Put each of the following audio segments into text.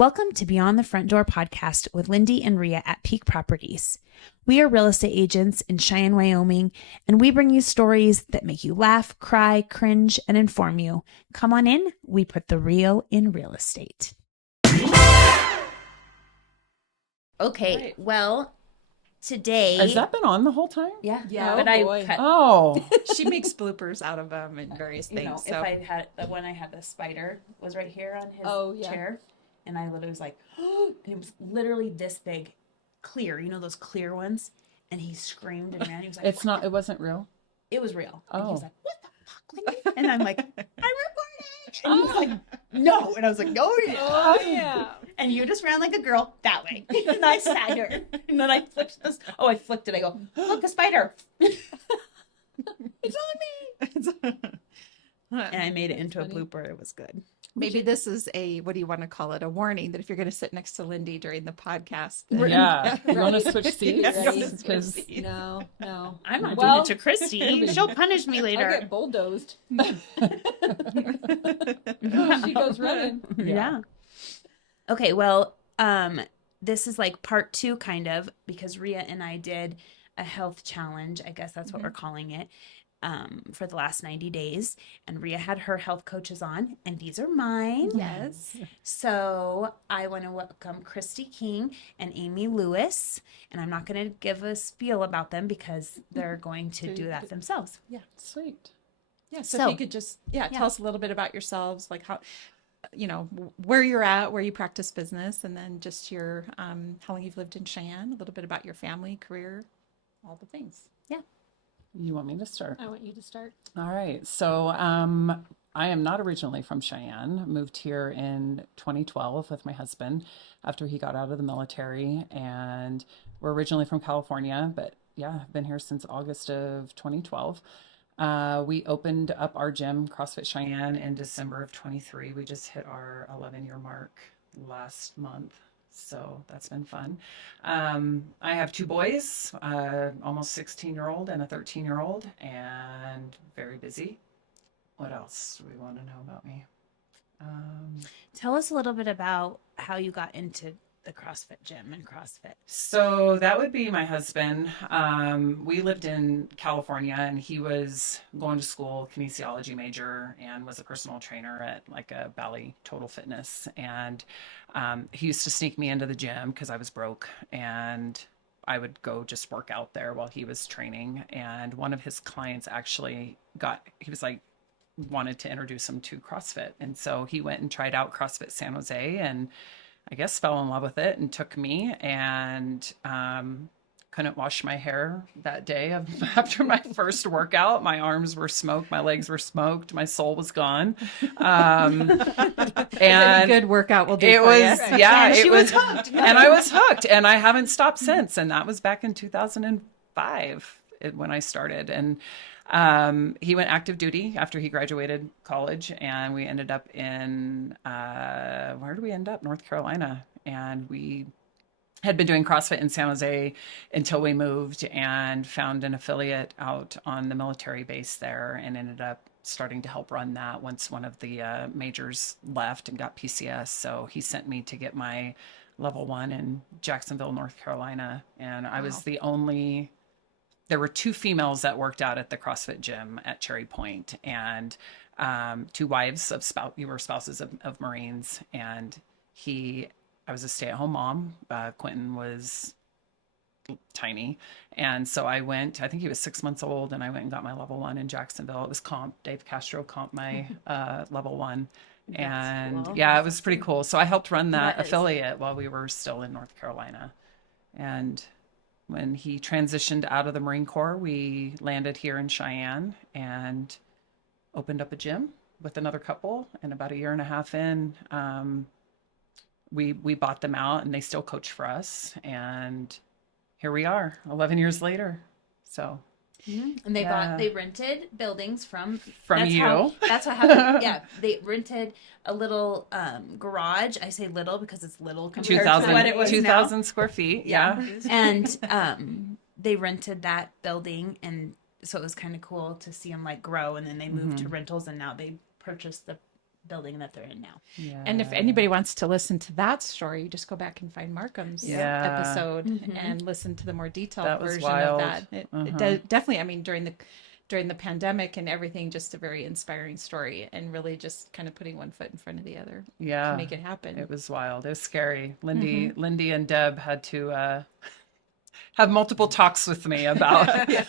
Welcome to Beyond the Front Door podcast with Lindee and Rhea at Peak Properties. We are real estate agents in Cheyenne, Wyoming, and we bring you stories that make you laugh, cry, cringe, and inform you. Come on in. We put the real in real estate. Okay, Right. well, today... Has that been on the whole time? Yeah, Yeah. but Oh, I boy. cut... Oh, She makes bloopers out of them and various things. You know, so. if I had the one I had, the spider was right here on his chair, and I literally was like, and it was literally this big, clear. You know those clear ones? And he screamed and ran. He was like, it's not. It wasn't real. It was real. And he was Oh. like, what the fuck, Lindee? And I'm like, I'm recording. And he was like, no. And I was like, oh yeah. Oh, yeah. And you just ran like a girl that way. And I sat here. And then I flipped this. Oh, I flipped it. I go, look, a spider. It's on me. And I made it into a blooper. It was good. Maybe this is a, what do you want to call it? A warning that if you're going to sit next to Lindee during the podcast. Then... Yeah. You want to switch seats? Yes. Because No. I'm not Well, doing it to Christy. She'll punish me I'll later. get bulldozed. She goes running. Yeah. Okay, well, this is like part 2 kind of, because Rhea and I did a health challenge. I guess that's what we're calling it. For the last 90 days, and Rhea had her health coaches on, and these are mine. Yes. So I want to welcome Christi King and Aimee Lewis, and I'm not going to give a spiel about them because they're going to do that themselves. sweet. Yeah. So, So- if you could just, tell us a little bit about yourselves, like how, where you're at, where you practice business, and then just your, how long you've lived in Cheyenne, a little bit about your family, career, all the things. You want me to start? I want you to start. All right. So I am not originally from Cheyenne. Moved here in 2012 with my husband after he got out of the military, and we're originally from California, but yeah, I've been here since August of 2012. We opened up our gym, CrossFit Cheyenne, in December of 23. We just hit our 11-year mark last month. So that's been fun. I have 2 boys, almost 16-year-old and a 13-year-old, and very busy. What else do we want to know about me? Tell us a little bit about how you got into the CrossFit gym and CrossFit. So that would be my husband. We lived in California, and he was going to school, kinesiology major, and was a personal trainer at like a Bally Total Fitness. And he used to sneak me into the gym because I was broke, and I would go just work out there while he was training. And one of his clients actually wanted to introduce him to CrossFit. And so he went and tried out CrossFit San Jose, and I guess fell in love with it and took me, and couldn't wash my hair that day after my first workout. My arms were smoked, my legs were smoked, my soul was gone. And A good workout will do it for was, you. yeah, And she it was was hooked. and I was hooked, and I haven't stopped since. And that was back in 2005 when I started. And he went active duty after he graduated college, and we ended up in, where did we end up? North Carolina. And we had been doing CrossFit in San Jose until we moved and found an affiliate out on the military base there, and ended up starting to help run that once one of the majors left and got PCS. So he sent me to get my level 1 in Jacksonville, North Carolina. And I was the only... There were 2 females that worked out at the CrossFit gym at Cherry Point, and 2 wives of spouses of Marines. And I was a stay-at-home mom. Quentin was tiny. And so I think he was 6 months old, and I went and got my level 1 in Jacksonville. It was Dave Castro comped my level 1. And cool. yeah, it was pretty cool. So I helped run that affiliate while we were still in North Carolina. And when he transitioned out of the Marine Corps, we landed here in Cheyenne and opened up a gym with another couple. And about a year and a half in, we bought them out, and they still coach for us. And here we are 11 years later. So And they rented buildings from you. That's what happened. Yeah, they rented a little garage. I say little because it's little compared to what it was 2,000 square feet. Yeah. And they rented that building, and so it was kind of cool to see them like grow. And then they moved to rentals, and now they purchased the building that they're in now. Yeah. And if anybody wants to listen to that story, you just go back and find Markham's Yeah. episode and listen to the more detailed That was version wild. of that. Definitely, I mean, during the pandemic and everything, just a very inspiring story, and really just kind of putting one foot in front of the other to make it happen. It was wild. It was scary. Lindee and Deb had to have multiple talks with me about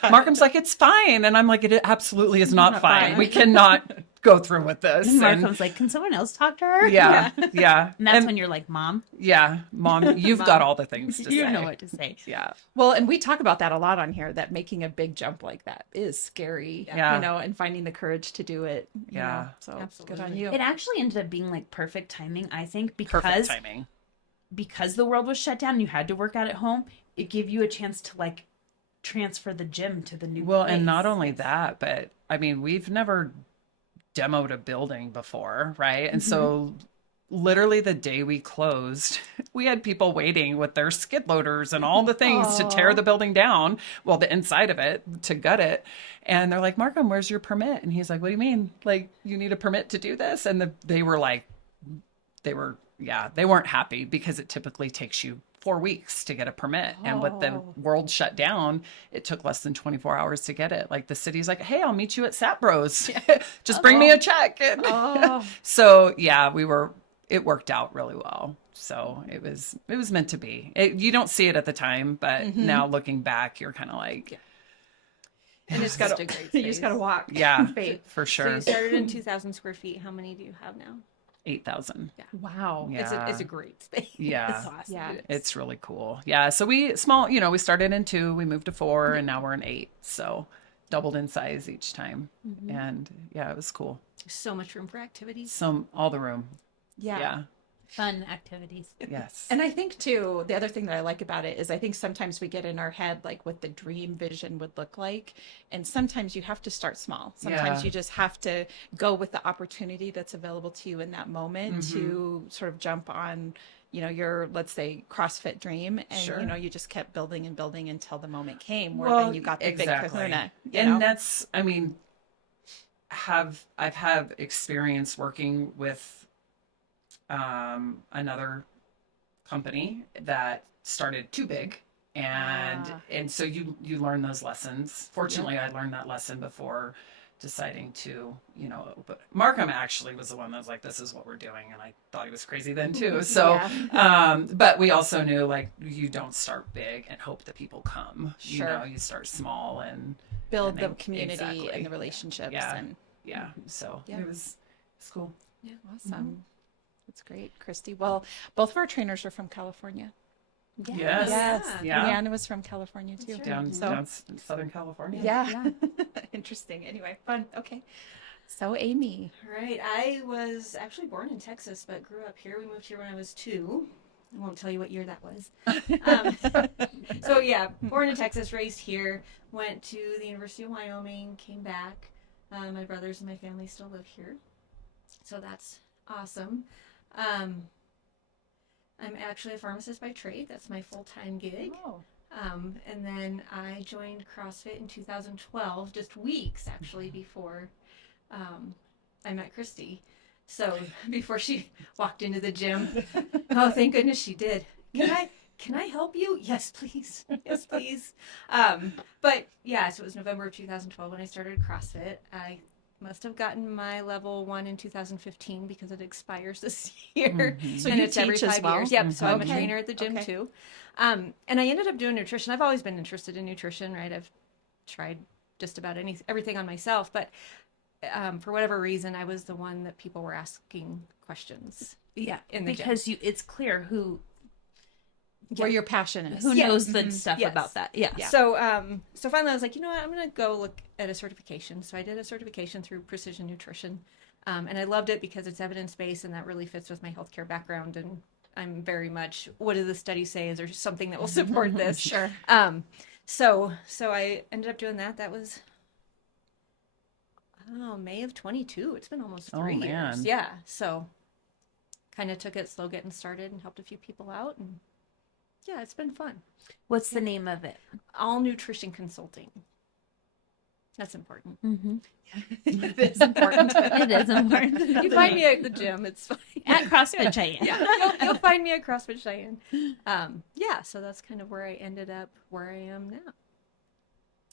Markham's like, it's fine. And I'm like, it absolutely is not fine. We cannot go through with this. And Markham's like, can someone else talk to her? Yeah. And that's when you're like, Mom, Mom, you've got all the things to say. you know what to say. Yeah. Well, and we talk about that a lot on here, that making a big jump like that is scary, Yeah. you know, and finding the courage to do it. you Yeah. know. So Absolutely. good on you. It actually ended up being like perfect timing, I think, Perfect timing. because the world was shut down and you had to work out at home. It gave you a chance to like transfer the gym to the new place. And not only that, but I mean, we've never demoed a building before, right? And so literally the day we closed, we had people waiting with their skid loaders and all the things to tear the building down, well, the inside of it, to gut it. And they're like, Markham, where's your permit? And he's like, what do you mean? Like, you need a permit to do this? And they weren't happy, because it typically takes you 4 weeks to get a permit. And with the world shut down, it took less than 24 hours to get it. Like, the city's like, hey, I'll meet you at Sap Bros. Just bring me a check. And so yeah, it worked out really well. So it was meant to be. You don't see it at the time, but now looking back, you're kind of like, And you just Such got a great to you just got to space. walk. yeah, Faith. for So sure. you started in 2,000 square feet. How many do you have now? 8,000. Wow. Yeah. It's a great space. Yeah. It's awesome. Yeah. It's really cool. Yeah. So we started in 2, we moved to 4, and now we're in 8. So doubled in size each time. And yeah, it was cool. So much room for activities. All the room. Yeah. Yeah. Fun activities. Yes. And I think too, the other thing that I like about it is I think sometimes we get in our head like what the dream vision would look like. And sometimes you have to start small. Sometimes Yeah. you just have to go with the opportunity that's available to you in that moment to sort of jump on, you know, your, let's say, CrossFit dream. And, Sure. you know, you just kept building and building until the moment came where Well, then you got the exactly. big kahuna. You And know? that's, I mean, I've had experience working with another company that started too big, and so you learn those lessons. Fortunately, I learned that lesson before deciding to, but Markham actually was the one that was like, this is what we're doing, and I thought he was crazy then too. So but we also knew, like, you don't start big and hope that people come. Sure. You start small and Build the then- community exactly. and the relationships. Yeah. And yeah, so Yeah. it's cool. yeah, awesome. That's great, Christy. Well, both of our trainers are from California. Yes. Yeah. Rihanna was from California too. Down in Southern California. Yeah. Interesting. Anyway, fun. Okay. So Aimee. All right. I was actually born in Texas, but grew up here. We moved here when I was 2. I won't tell you what year that was. So yeah, born in Texas, raised here. Went to the University of Wyoming, came back. My brothers and my family still live here, so that's awesome. I'm actually a pharmacist by trade. That's my full-time gig. Oh. And then I joined CrossFit in 2012, just weeks actually before I met Christy. So before she walked into the gym, oh, thank goodness she did. Can I help you? Yes, please. Yes, please. But yeah, so it was November of 2012 when I started CrossFit. I must have gotten my level 1 in 2015 because it expires this year. So And you it's every teach as 5 well? years. Yep. So I'm a Okay. trainer at the gym Okay. too. And I ended up doing nutrition. I've always been interested in nutrition, right? I've tried just about everything on myself, but for whatever reason, I was the one that people were asking questions. Yeah, In the gym. because it's clear who Where your passion is. who Yeah. knows the stuff Yes. about that. Yeah. Yeah. So finally I was like, you know what, I'm going to go look at a certification. So I did a certification through Precision Nutrition. And I loved it because it's evidence-based and that really fits with my healthcare background. And I'm very much, what do the studies say? Is there something that will support this? Sure. So I ended up doing that. That was, May of 22. It's been almost 3 years. man. Yeah. So kind of took it slow getting started and helped a few people out. And yeah, it's been fun. What's the name of it? All Nutrition Consulting. That's important. Mm-hmm. It is important. It is important. You find me at the gym, it's fine. At CrossFit Cheyenne. Yeah, you'll find me at CrossFit Cheyenne. Yeah, so that's kind of where I ended up where I am now.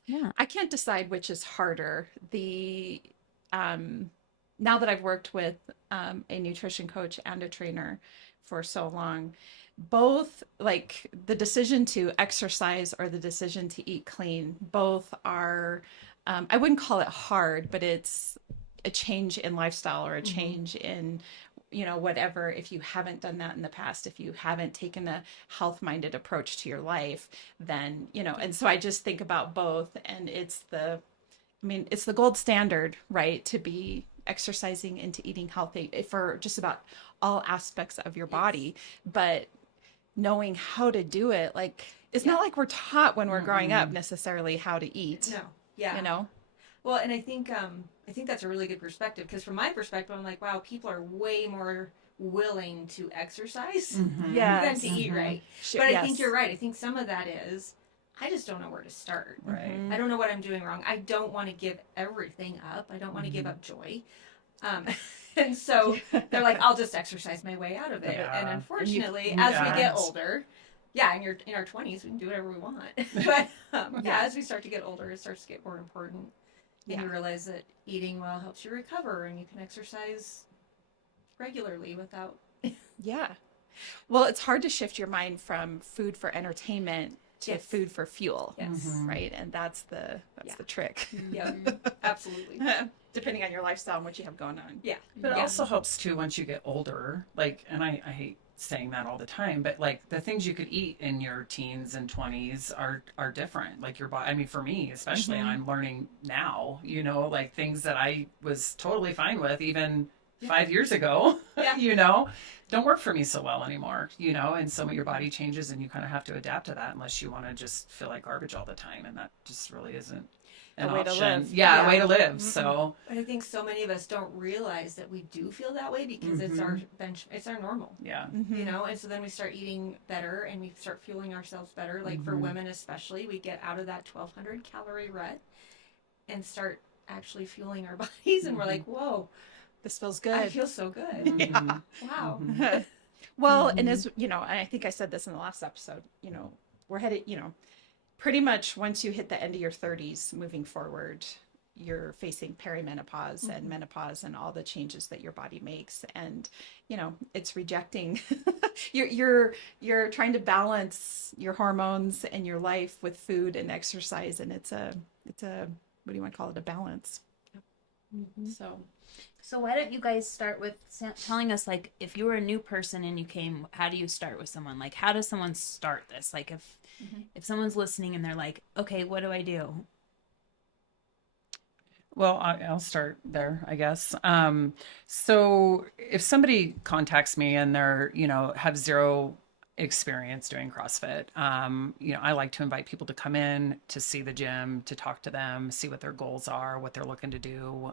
Yeah. I can't decide which is harder. Now that I've worked with a nutrition coach and a trainer for so long, both, like the decision to exercise or the decision to eat clean, both are, I wouldn't call it hard, but it's a change in lifestyle or a change in, whatever. If you haven't done that in the past, if you haven't taken a health-minded approach to your life, then, and so I just think about both, and it's the gold standard, right? To be exercising and to eating healthy for just about all aspects of your body, but knowing how to do it, like, it's not like we're taught when we're growing up necessarily how to eat. No, yeah. Well, and I think that's a really good perspective, because from my perspective, I'm like, wow, people are way more willing to exercise than to eat right. But I think you're right. I think some of that is, I just don't know where to start. Right. I don't know what I'm doing wrong. I don't want to give everything up. I don't want to give up joy. And so they're like, I'll just exercise my way out of it. Yeah. And unfortunately, as we get older, in our 20s, we can do whatever we want. But as we start to get older, it starts to get more important. And you realize that eating well helps you recover, and you can exercise regularly without. Yeah. Well, it's hard to shift your mind from food for entertainment to food for fuel. Yes. Right. And that's the trick. Yeah, absolutely. Depending on your lifestyle and what you have going on. Yeah. But it also helps too once you get older. Like, and I hate saying that all the time, but like the things you could eat in your teens and 20s are different. Like your body, I mean, for me, especially, I'm learning now, like things that I was totally fine with even 5 years ago, don't work for me so well anymore, and so your body changes and you kind of have to adapt to that unless you want to just feel like garbage all the time. And that just really isn't an way option. to live. Yeah, a way to live. So, But I think so many of us don't realize that we do feel that way, because it's our normal. yeah. And so then we start eating better and we start fueling ourselves better. Like for women especially, we get out of that 1,200 calorie rut and start actually fueling our bodies, and we're like, whoa, This feels good. I feel so good. Yeah. Wow. Well, and as and I think I said this in the last episode, we're headed, pretty much once you hit the end of your 30s moving forward, you're facing perimenopause and menopause and all the changes that your body makes. And, it's rejecting, you're trying to balance your hormones and your life with food and exercise. And it's a, what do you want to call it? A balance. So why don't you guys start with telling us, like, if you were a new person and you came, how do you start with someone? Like, how does someone start this? Like, if someone's listening and they're like, okay, what do I do? Well, I'll start there, I guess. So if somebody contacts me and they're, have zero experience doing CrossFit, I like to invite people to come in to see the gym, to talk to them, see what their goals are, what they're looking to do,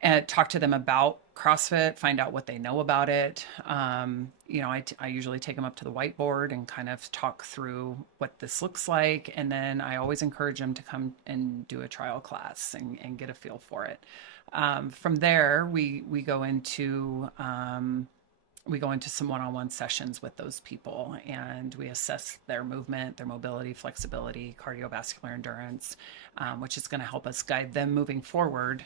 and talk to them about CrossFit, find out what they know about it. I usually take them up to the whiteboard and kind of talk through what this looks like. And then I always encourage them to come and do a trial class and get a feel for it. From there, we go into some one-on-one sessions with those people, and we assess their movement, their mobility, flexibility, cardiovascular endurance, which is going to help us guide them moving forward,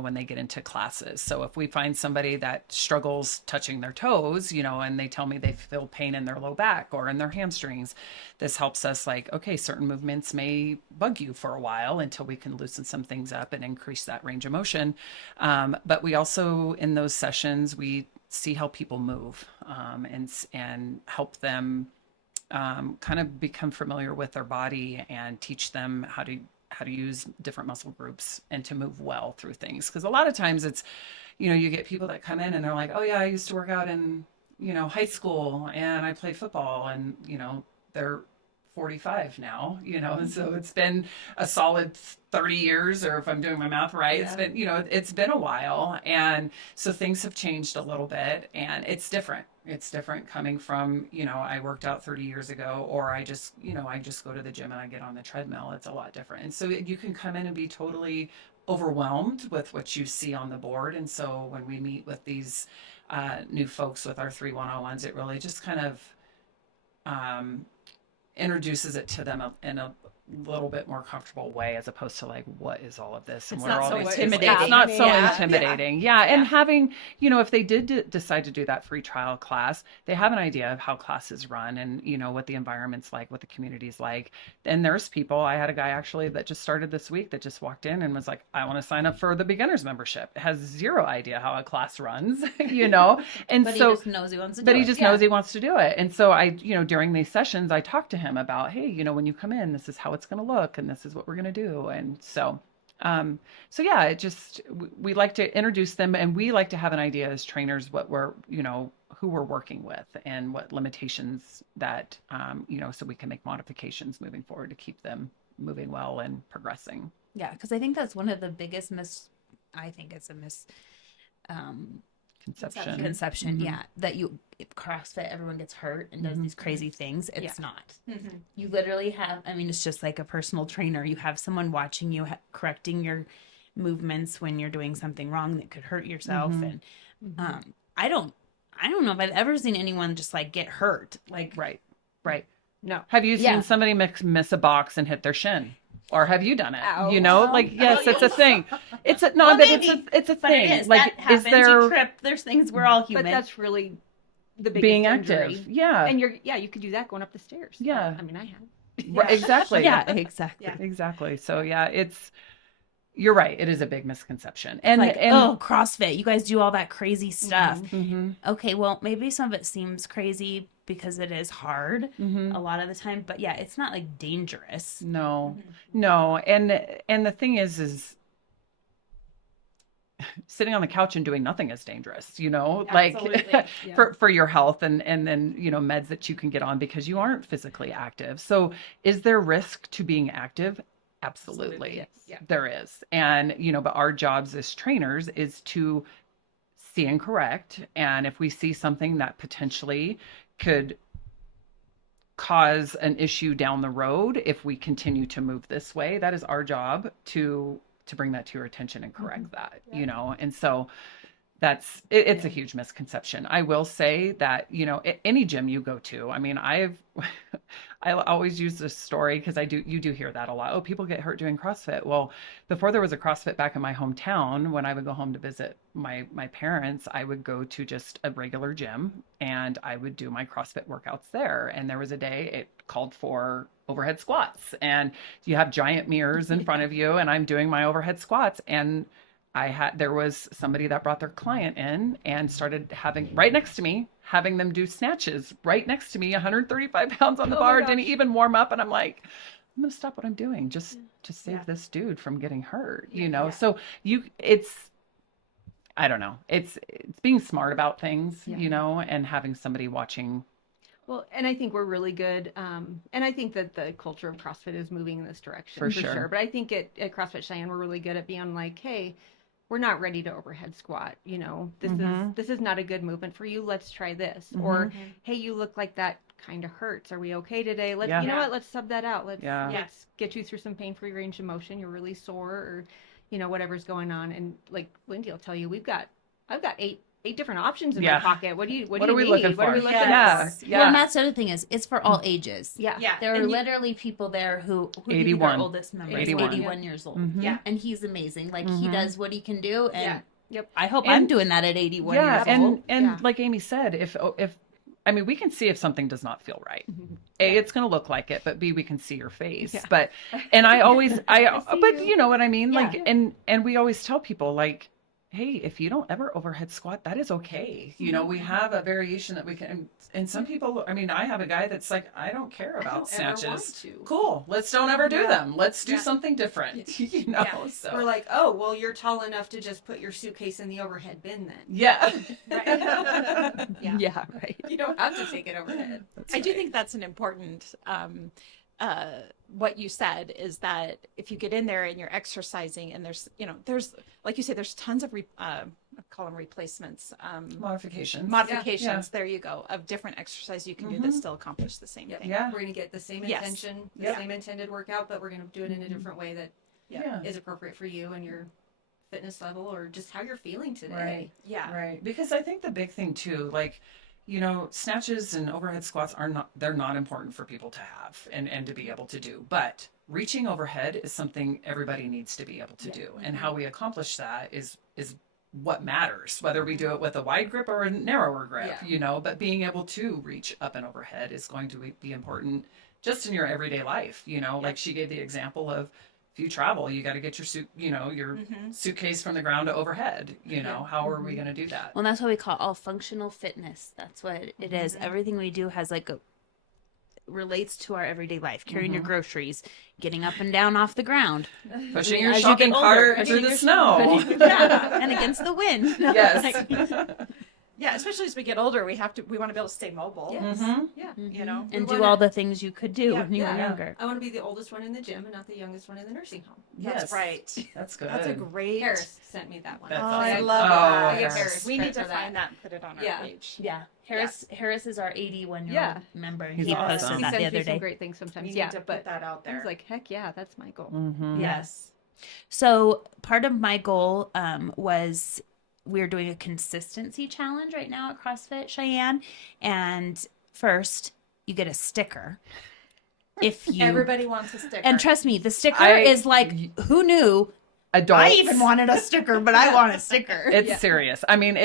when they get into classes. So if we find somebody that struggles touching their toes, and they tell me they feel pain in their low back or in their hamstrings, this helps us, like, okay, certain movements may bug you for a while until we can loosen some things up and increase that range of motion. But we also, in those sessions, we see how people move, and help them kind of become familiar with their body and teach them how to use different muscle groups and to move well through things. Because a lot of times it's, you get people that come in and they're like, oh yeah, I used to work out in, high school and I played football, and, they're 45 now, and so it's been a solid 30 years, or if I'm doing my math right, it's been, it's been a while. And so things have changed a little bit, and it's different. It's different coming from, I worked out 30 years ago, or I just go to the gym and I get on the treadmill. It's a lot different. And so you can come in and be totally overwhelmed with what you see on the board. And so when we meet with these new folks with our 3 101s, it really just kind of introduces it to them in a little bit more comfortable way, as opposed to like, what is all of this? And It's what are not all so these intimidating. It's not so Yeah. intimidating. Yeah. And having, if they did decide to do that free trial class, they have an idea of how classes run and, what the environment's like, what the community's like. And there's people, I had a guy actually that just started this week that just walked in and was like, I want to sign up for the beginner's membership. Has zero idea how a class runs, And But so he just knows he wants to do but he it. just knows he wants to do it. And so I, during these sessions, I talked to him about, hey, when you come in, this is how it's going to look and this is what we're going to do. And so, yeah, we like to introduce them, and we like to have an idea as trainers what we're, who we're working with and what limitations that, so we can make modifications moving forward to keep them moving well and progressing. Yeah, because I think that's one of the biggest I think it's a conception. Mm-hmm. Yeah, that if CrossFit, everyone gets hurt and does these crazy things. It's not. Mm-hmm. You literally have, it's just like a personal trainer. You have someone watching you, correcting your movements when you're doing something wrong that could hurt yourself. And I don't know if I've ever seen anyone just like get hurt. Like, Right. No. Have you seen Yeah. somebody miss a box and hit their shin? Or have you done it? Ow. Yes, it's a thing. It's a Well, but maybe. it's a but thing. it is. Like, That happens. is there You trip. There's things, we're all human. But that's really the biggest being injury. active? Yeah, And you could do that going up the stairs. Yeah. I mean, I have. Right, exactly. yeah, exactly. Yeah. Exactly. So yeah, you're right. It is a big misconception. And Like, CrossFit, you guys do all that crazy stuff. Mhm. Okay, well, maybe some of it seems crazy because it is hard a lot of the time, but yeah, it's not like dangerous. No, and the thing is sitting on the couch and doing nothing is dangerous, like Absolutely. Yeah. for your health and then, meds that you can get on because you aren't physically active. So is there risk to being active? Absolutely. Yes. Yeah. There is. And, but our jobs as trainers is to see and correct. And if we see something that potentially could cause an issue down the road, if we continue to move this way, that is our job to bring that to your attention and correct that, And so it's a huge misconception. I will say that, any gym you go to, I always use this story because you do hear that a lot. Oh, people get hurt doing CrossFit. Well, before there was a CrossFit back in my hometown, when I would go home to visit my parents, I would go to just a regular gym and I would do my CrossFit workouts there. And there was a day it called for overhead squats, and you have giant mirrors in front of you, and I'm doing my overhead squats, and there was somebody that brought their client in and started right next to me, having them do snatches right next to me, 135 pounds on the bar, didn't even warm up. And I'm like, I'm going to stop what I'm doing just to save this dude from getting hurt, So I don't know. It's being smart about things, and having somebody watching. Well, and I think we're really good. And I think that the culture of CrossFit is moving in this direction For for sure. sure. But I think at CrossFit Cheyenne, we're really good at being like, hey, we're not ready to overhead squat. This is not a good movement for you. Let's try this. Or, hey, you look like that kind of hurts. Are we okay today? You know what? Let's sub that out. Let's get you through some pain-free range of motion. You're really sore, or whatever's going on. And like Lindee will tell you, I've got eight different options in my pocket. What do you What are we need? looking What are we for? looking Yeah. for? Well, and that's the other thing is for all ages. Yeah. There are literally people there who 81. our oldest member is 81. 81 years old. Mhm. Yeah. And he's amazing. Like he does what he can do. And Yep. I hope And- I'm doing that at 81 years old. And like Aimee said, if we can see if something does not feel right. A, it's going to look like it, but B, we can see your face. Yeah. But you know what I mean? Yeah. Like, and we always tell people like, hey, if you don't ever overhead squat, that is okay. We have a variation that we can, and some people, I have a guy that's like, I don't care about snatches. Cool. Let's don't ever do them. Let's do something different, so. We're like, oh, well, you're tall enough to just put your suitcase in the overhead bin then. Yeah. Right. Yeah, right. You don't have to take it overhead. I do think that's an important what you said is that if you get in there and you're exercising and there's, there's, like you say, there's tons of, I call them replacements, Modifications. modifications. There you go, of different exercise you can do that still accomplish the same thing. Yeah. We're going to get the same Yes. intention, the Yep. same intended workout, but we're going to do it in a different way that Yeah. is appropriate for you and your fitness level or just how you're feeling today. Right. Yeah. Right. Because I think the big thing too, like, snatches and overhead squats they're not important for people to have and to be able to do. But reaching overhead is something everybody needs to be able to do. And how we accomplish that is what matters, whether we do it with a wide grip or a narrower grip, but being able to reach up and overhead is going to be important just in your everyday life. Like she gave the example of, if you travel, you got to get your your suitcase from the ground to overhead. How are we going to do that? Well, that's what we call all functional fitness. That's what it is. Everything we do has relates to our everyday life. Carrying your groceries, getting up and down off the ground, Pushing your as you shopping get older, cart pushing through the your- snow. yeah, and against the wind. Yes. Yeah, especially as we get older, we want to be able to stay mobile. Yes. Yeah, And do all the things you could do when you were Yeah. younger. I want to be the oldest one in the gym and not the youngest one in the nursing home. Yes. That's right. That's good. That's a great. Harris sent me that one. That's Oh, awesome. I love Oh, that. I give Harris. Harris We need credit to for find that and put it on our Yeah. page. Yeah, Harris is our 81-year-old Yeah. member. And He's he awesome. posted He that sends the me other some day. great things sometimes. We need Yeah, to put but that out I there. was like, heck yeah, that's my goal. Yes. So part of my goal was we're doing a consistency challenge right now at CrossFit Cheyenne, and first you get a sticker. If you Everybody wants a sticker. and trust me, the sticker I- is like, who knew? Adults. I even wanted a sticker, but I want a sticker. It's serious. I mean,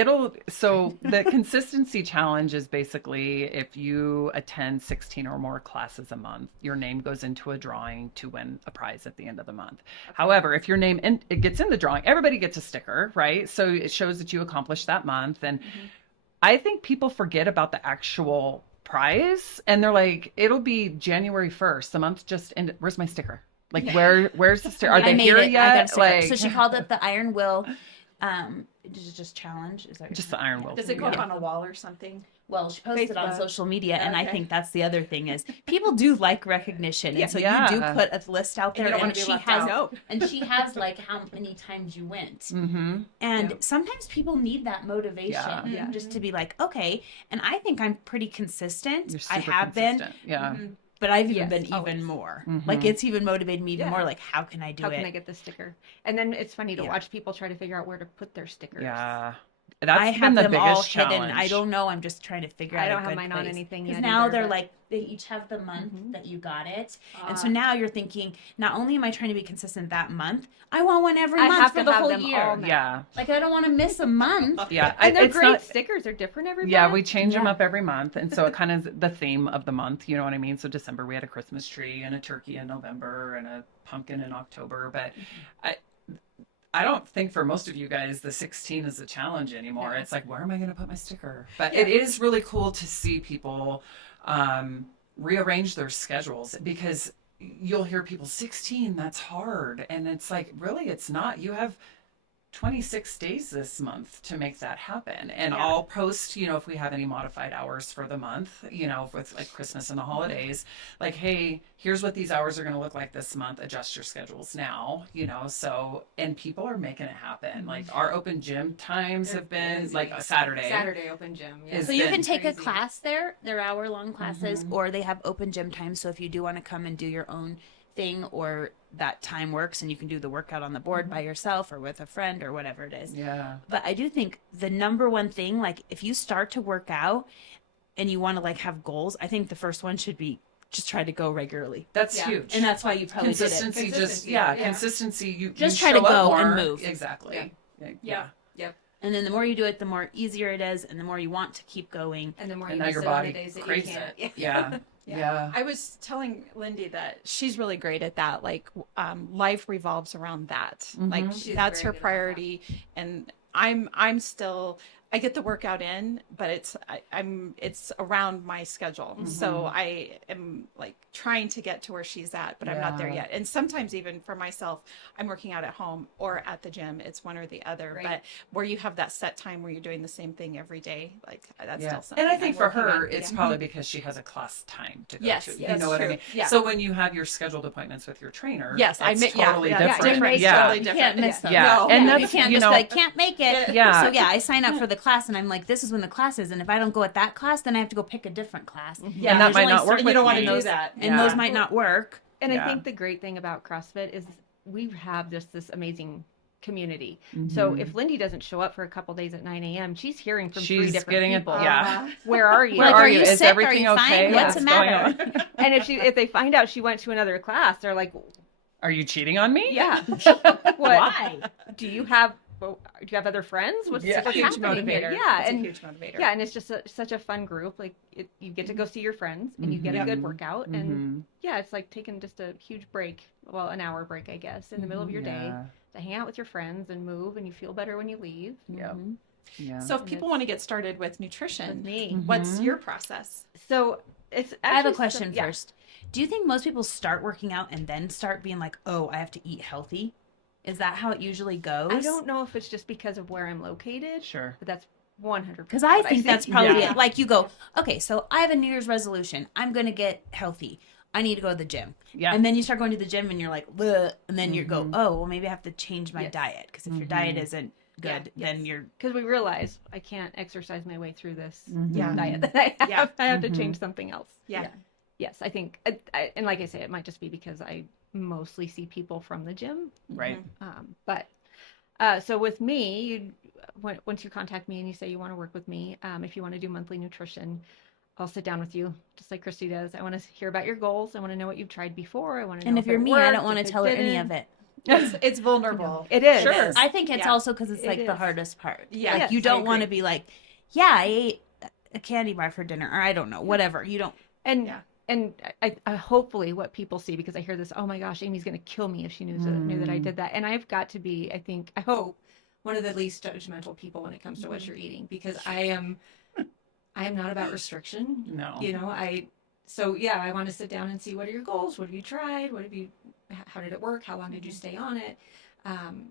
so the consistency challenge is basically if you attend 16 or more classes a month, your name goes into a drawing to win a prize at the end of the month. However, if your name it gets in the drawing, everybody gets a sticker, right? So it shows that you accomplished that month. And I think people forget about the actual prize and they're like, it'll be January 1st. The month just ended. Where's my sticker? Like, where's the sticker? Are they here I got a yet? sticker. Like, So she called it the Iron Will just challenge. Is that just the iron will. Does it go up on a wall or something? Well, she posted it on Facebook. social media, and I Okay. think that's the other thing is people do like recognition, and so Yeah. you do put a list out there, you don't and want to be she left has, out. and she has like how many times you went, Mm-hmm. and Yeah. sometimes people need that motivation, Yeah. just to be like, okay, and I think I'm pretty consistent. You're I super have consistent. Yeah. been, but I've even Yes, been even always. more. Mhm. Like it's even motivated me even Yeah. more. Like, how can I do How it? can I get the sticker? And then it's funny to Yeah. watch people try to figure out where to put their stickers. Yeah. I That's have been the them biggest all challenge. hidden. I don't know. I'm just trying to figure out. I a don't have good mine on place. anything Because yet now either, they're but- like they each have the month that you got it, and so Ah. now you're thinking, not only am I trying to be consistent that month, I want one every I month have for to the have whole them year. all now. Yeah. Like I don't want to miss a month. Yeah. And they're it's great not- stickers. They're different every Yeah, month. we change them Yeah. up every month. And so it kind of is the theme of the month, you know what I mean? So December, we had a Christmas tree and a turkey in November and a pumpkin in October. But I don't think for most of you guys, the 16 is a challenge anymore. No. It's like, where am I going to put my sticker? But it is really cool to see people rearrange their schedules because you'll hear people 16, that's hard. And it's like, really, it's not. You have 26 days this month to make that happen. And Yeah. I'll post, if we have any modified hours for the month, with like Christmas and the holidays, like, hey, here's what these hours are going to look like this month. Adjust your schedules now, so, and people are making it happen. Like our open gym times They're have been busy. like a Saturday. Saturday open gym. Yeah. Is So you been can take a crazy. class there. They're hour-long classes, or they have open gym time. So if you do want to come and do your own thing, or that time works, and you can do the workout on the board by yourself or with a friend or whatever it is. Yeah. But I do think the number one thing, like if you start to work out and you want to like have goals, I think the first one should be just try to go regularly. That's Yeah. huge. And that's why you probably did it. Consistency, Consistency, yeah, yeah. consistency. You Just you try to show up go and more. move. Exactly. Yeah. Yep. And then the more you do it, the more easier it is, and the more you want to keep going. And the more And you now miss your it on body the days that you craves can't. it. Yeah. Yeah. I was telling Lindee that she's really great at that. Like, life revolves around that. Like, She's that's very her good at that. priority. And I'm still, I get the workout in, but it's around my schedule. So I am like trying to get to where she's at, but I'm not there yet. And sometimes even for myself, I'm working out at home or at the gym. It's one or the other. Right. But where you have that set time where you're doing the same thing every day, like that's still something. And I think I'm for working her, on. it's Yeah. probably because she has a class time to go Yes, to. You that's know what I true. mean? Yeah. So when you have your scheduled appointments with your trainer, Yes, I it's admit, yeah, totally yeah, different. different. Yeah. Totally You different. can't miss those. Yeah. No, And You that's, can't you just know, be like, can't make it. Yeah. So yeah, I sign up for the class and I'm like, this is when the class is. And if I don't go at that class, then I have to go pick a different class. Yeah. And that There's might only not work certain- with you don't want to me. do those- that. And those Yeah. might not work. And Yeah. I think the great thing about CrossFit is we have just this amazing community. So if Lindee doesn't show up for a couple days at 9 a.m., she's hearing from three She's different getting it. people. Yeah. Where are you? Where Like, are are you? you Is sick? Are everything you fine? okay? What's the going matter? on? And if they find out she went to another class, they're like, Are you cheating on me? yeah. What? Why? Do you have other friends? What's Yeah. what's Huge happening here? motivator. Yeah, It's and a huge motivator. yeah, and it's just such a fun group. Like you get to go see your friends, and you get a good workout, and yeah, it's like taking just a huge break, well, an hour break, I guess, in the middle of your day Yeah. to hang out with your friends and move, and you feel better when you leave. Yep. Yeah. So if people want to get started with nutrition, With me. what's your process? So it's. I have a actually question yeah. first. Do you think most people start working out and then start being like, oh, I have to eat healthy? Is that how it usually goes? I don't know if it's just because of where I'm located, Sure. but that's 100%. Because I think that's probably Yeah. it. Like you go, okay, so I have a New Year's resolution. I'm going to get healthy. I need to go to the gym. Yeah. And then you start going to the gym and you're like, ugh, and then you go, oh, well, maybe I have to change my Yes. diet. Because if your diet isn't good, Yeah, then yes. you're. Because we realize I can't exercise my way through this Yeah. diet that I have. Yeah. I have to change something else. Yeah. Yes, I think, and like I say, it might just be because I mostly see people from the gym. Right. But so with me, once you contact me and you say you want to work with me, if you want to do monthly nutrition, I'll sit down with you, just like Christi does. I want to hear about your goals. I want to know what you've tried before. I want to know And if if you're it me, I don't worked, want to if it tell her any didn't. of it. It's vulnerable. It is. Sure. I think it's Yeah. also because it's It like the is. hardest part. Yeah. Like Yes, you I don't want to agree. be like, yeah, I ate a candy bar for dinner, or I don't know, whatever. You don't. And Yeah. and I hopefully what people see, because I hear this, oh my gosh, Amy's going to kill me if she knew that I did that. And I've got to be, I hope, One of the least judgmental people when it comes to what you're eating, because I am not about restriction. No. You know, so yeah, I want to sit down and see, what are your goals? What have you tried? How did it work? How long did you stay on it?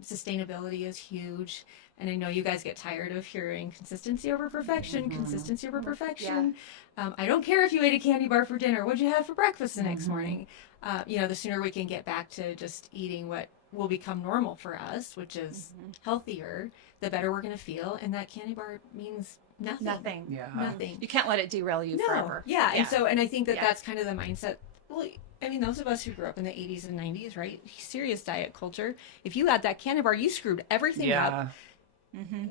Sustainability is huge. And I know you guys get tired of hearing consistency over perfection, consistency over perfection. I don't care if you ate a candy bar for dinner. What'd you have for breakfast the next morning? The sooner we can get back to just eating what will become normal for us, which is healthier, the better we're going to feel. And that candy bar means nothing. Nothing. Yeah. Nothing. You can't let it derail you forever. Yeah. And I think that Yeah. that's kind of the mindset. Well, I mean, those of us who grew up in the 80s and 90s, right? Serious diet culture. If you had that candy bar, you screwed everything up. Yeah.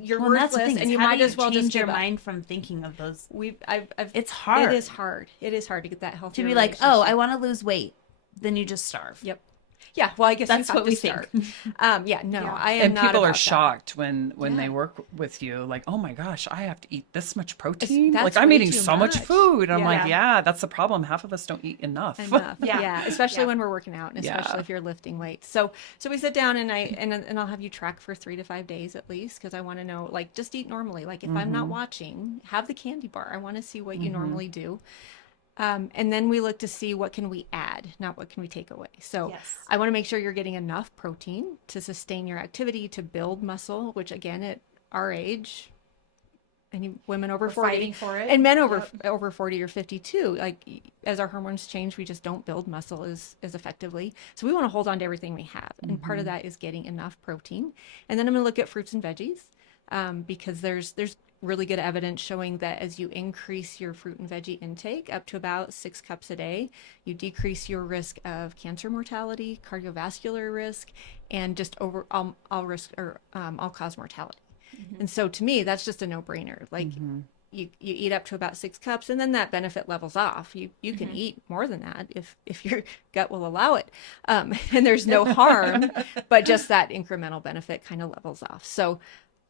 You're Well, that's the worthless, thing. and you How might do as well change just your give up. mind from thinking of those. I've It's hard. It is hard. It is hard to get that healthy. To be like, oh, I want to lose weight, then you just starve. Yep. Yeah. Well, I guess That's you have what to we start. think. I am And not people about are that. shocked when Yeah. they work with you, like, oh my gosh, I have to eat this much protein. that's Like I'm way eating too so much much. food. I'm Yeah. like, yeah, that's the problem. Half of us don't eat enough. enough. Yeah. Yeah. Especially Yeah. when we're working out, and Yeah. especially if you're lifting weights. So we sit down and I'll have you track for 3 to 5 days at least, because I want to know, like, just eat normally. Like if I'm not watching, have the candy bar. I want to see what you normally do. And then we look to see what can we add, not what can we take away. So Yes. I want to make sure you're getting enough protein to sustain your activity, to build muscle, which again, at our age, any women over We're 40 fighting for it. and men over 40 or 50 too, like as our hormones change, we just don't build muscle as effectively. So we want to hold on to everything we have. And part of that is getting enough protein. And then I'm going to look at fruits and veggies, because there's really good evidence showing that as you increase your fruit and veggie intake up to about 6 cups a day, you decrease your risk of cancer mortality, cardiovascular risk, and just all risk or all cause mortality. And so to me, that's just a no-brainer. Like you eat up to about 6 cups, and then that benefit levels off. You can eat more than that if your gut will allow it, and there's no harm, but just that incremental benefit kind of levels off. So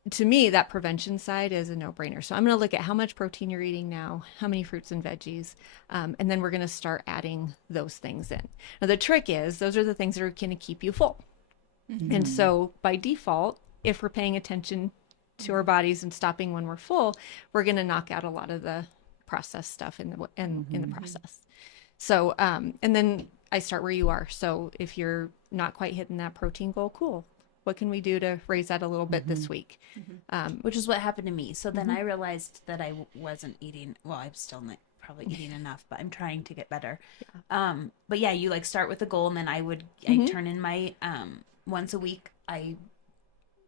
to me, that prevention side is a no-brainer. So I'm going to look at how much protein you're eating now, how many fruits and veggies, and then we're going to start adding those things in. Now, the trick is those are the things that are going to keep you full. And so by default, if we're paying attention to our bodies and stopping when we're full, we're going to knock out a lot of the processed stuff in the process. So, and then I start where you are. So if you're not quite hitting that protein goal, cool. What can we do to raise that a little bit this week? Which is what happened to me. So then I realized that I wasn't eating. Well, I'm still not probably eating enough, but I'm trying to get better. But yeah, you like start with a goal, and then I turn in my once a week. I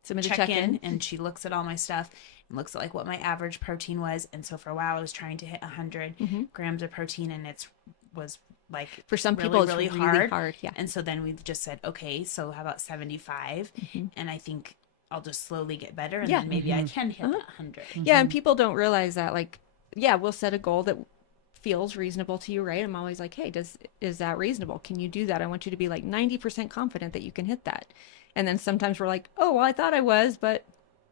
Submit a check check-in. in, and she looks at all my stuff and looks at like what my average protein was. And so for a while, I was trying to hit 100 grams of protein, and was like For some really, people, it's really really hard. hard. Yeah. And so then we just said, okay, so how about 75? And I think I'll just slowly get better, and then maybe I can hit that 100. Yeah, and people don't realize that, like, yeah, we'll set a goal that feels reasonable to you, right? I'm always like, hey, is that reasonable? Can you do that? I want you to be like 90% confident that you can hit that. And then sometimes we're like, oh, well, I thought I was, but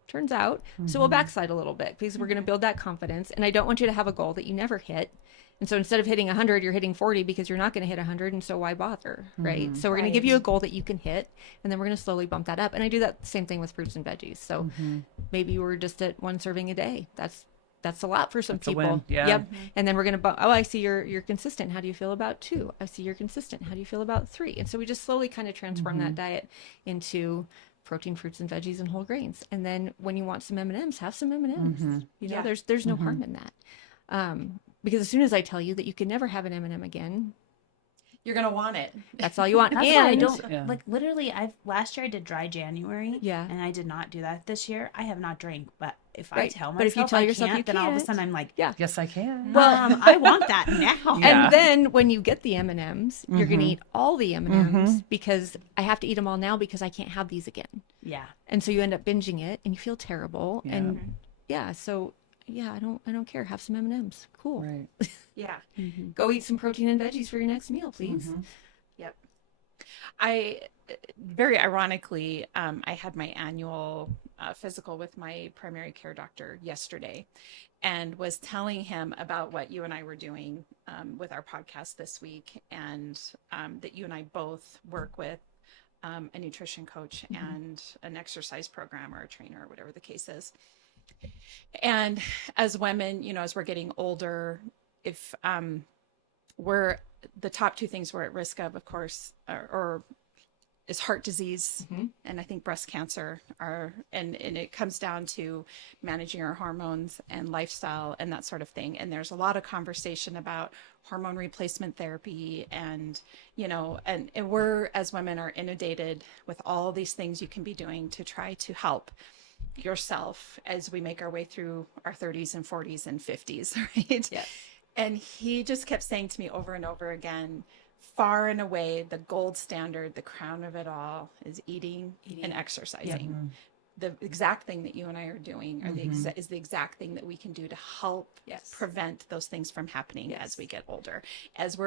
turns out. So we'll backslide a little bit because we're going to build that confidence. And I don't want you to have a goal that you never hit. And so instead of hitting 100, you're hitting 40 because you're not going to hit 100. And so why bother, right? So we're going to give you a goal that you can hit, and then we're going to slowly bump that up. And I do that same thing with fruits and veggies. So maybe we're just at 1 serving a day. That's a lot for some That's a people. win, yeah. Yep. And then we're going to bump. Oh, I see you're consistent. How do you feel about 2? I see you're consistent. How do you feel about 3? And so we just slowly kind of transform that diet into protein, fruits and veggies, and whole grains. And then when you want some M&Ms, have some M&Ms. You know, there's no harm in that. Because as soon as I tell you that you can never have an M&M again, You're going to want it. that's all you want. That's why I And don't like literally. Last year I did dry January, Yeah. and I did not do that this year. I have not drank, but if I Right. tell myself, But if you tell I yourself can't, you then all of a can't, sudden I'm like, yeah. Yes, I can. I want that now. Yeah. And then when you get the M&Ms, you're going to eat all the M&Ms because I have to eat them all now because I can't have these again. Yeah. And so you end up binging it and you feel terrible. Yeah. And so yeah, I don't care. Have some M&Ms. Cool. Right. Yeah. Go eat some protein and veggies for your next meal, please. Yep. I very ironically, I had my annual physical with my primary care doctor yesterday, and was telling him about what you and I were doing with our podcast this week, and that you and I both work with a nutrition coach and an exercise program or a trainer or whatever the case is. And as women, you know, as we're getting older, if we're the top 2 things we're at risk of course, or is heart disease and I think breast cancer and it comes down to managing our hormones and lifestyle and that sort of thing. And there's a lot of conversation about hormone replacement therapy, and you know, and we're as women are inundated with all these things you can be doing to try to help yourself as we make our way through our 30s and 40s and 50s, right? Yes. And he just kept saying to me over and over again, far and away, the gold standard, the crown of it all is eating. And exercising. The exact thing that you and I are doing is the exact thing that we can do to help prevent those things from happening as we get older. And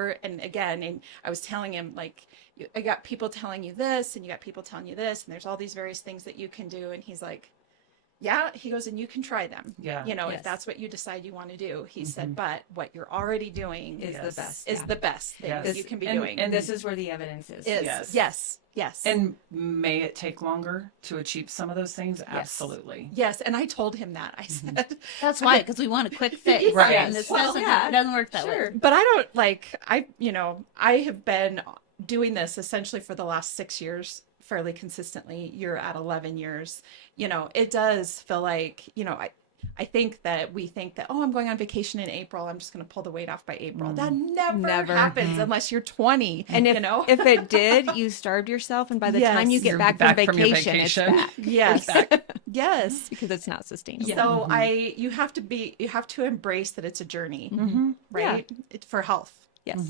I was telling him, like, I got people telling you this and you got people telling you this, and there's all these various things that you can do. And he's like, yeah, he goes, and you can try them. Yeah. You know, if that's what you decide you want to do. He said, but what you're already doing Is the best. is the best thing that you can be doing. And This is where the evidence is. Yes. And may it take longer to achieve some of those things? Absolutely. Yes, and I told him that. I said, That's why, because we want a quick fix. Right. And this doesn't work that way. but I don't I have been doing this essentially for the last 6 years fairly consistently. You're at 11 years. You know, it does feel like, you know, I think that we think that, oh, I'm going on vacation in April, I'm just going to pull the weight off by April. That never happens unless you're 20. And if, you know, if it did, you starved yourself, and by the time you get You're back, back from from your vacation, it's vacation. back. yes, yes. Because it's not sustainable. So you have to embrace that it's a journey, right? It's for health,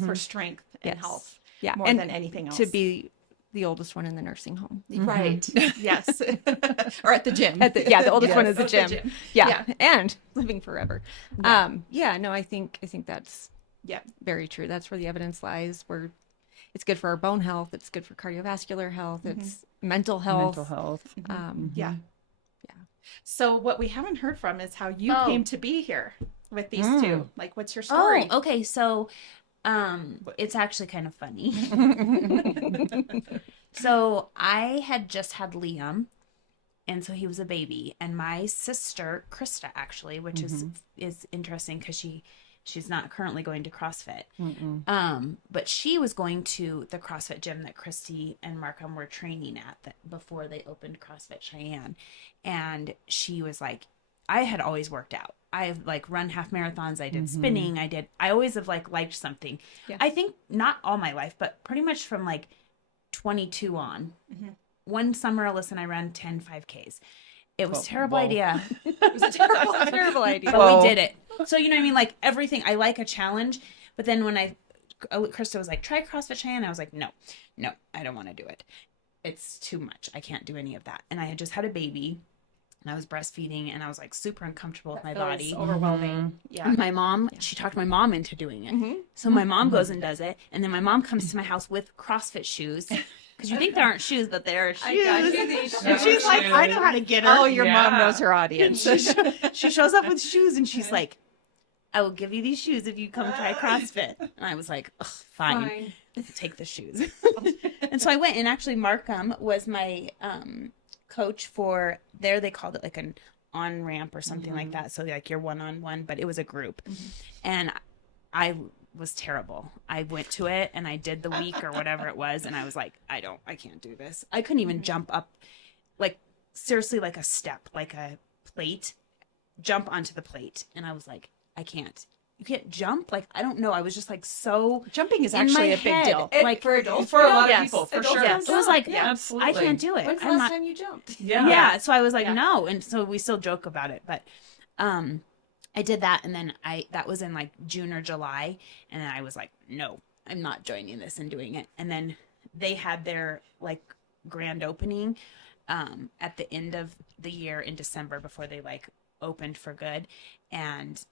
for strength and health, more and than anything else. to be the oldest one in the nursing home. Right. Yes. Or at the gym. The oldest one is the At gym. Yeah. And living forever. I think that's very true. That's where the evidence lies. Where it's good for our bone health, it's good for cardiovascular health, it's mental health. Yeah. So what we haven't heard from is how you came to be here with these two. Like, what's your story? Oh, okay. So it's actually kind of funny. So I had just had Liam, And so he was a baby. And my sister, Krista, actually, which is interesting because she's not currently going to CrossFit. But she was going to the CrossFit gym that Christi and Markham were training at before they opened CrossFit Cheyenne. And she was like, I had always worked out. I've like run half marathons. I did spinning. I always have like liked something. Yeah. I think not all my life, but pretty much from like 22 on. One summer, Alyssa and I ran 10 5Ks. It was a terrible idea. It was a terrible idea. But we did it. So, you know what I mean? Like everything, I like a challenge. But then when Krista was like, try CrossFit Cheyenne. I was like, no, I don't want to do it. It's too much. I can't do any of that. And I had just had a baby and I was breastfeeding and I was like super uncomfortable with my body. Overwhelming. Yeah. My mom, she talked my mom into doing it. So my mom goes and does it. And then my mom comes to my house with CrossFit shoes. Because you think there aren't shoes, but there are shoes. I got you these shoes. And she's like, I know how to get her. Oh, your mom knows her audience. She shows up with shoes and she's like, I will give you these shoes if you come try CrossFit. And I was like, ugh, fine. Take the shoes. And so I went, and actually Markham was my coach for there. They called it like an on-ramp or something like that. So like you're one-on-one, but it was a group. And I was terrible. I went to it and I did the week or whatever it was. And I was like, I can't do this. I couldn't even jump up, like seriously, like a step, like a plate, jump onto the plate. And I was like, I can't. You can't jump? Like, I don't know. I was just like so Jumping is in actually my a big head. deal. Like for adults, For a lot Yes. of people, for Adults sure. don't it was like, Yeah, absolutely. I can't do it. When's the I'm last not. time you jumped? Yeah. So I was like, Yeah. no. And so we still joke about it, but I did that, and then that was in like June or July, and then I was like, no, I'm not joining this and doing it. And then they had their like grand opening at the end of the year in December before they like opened for good, and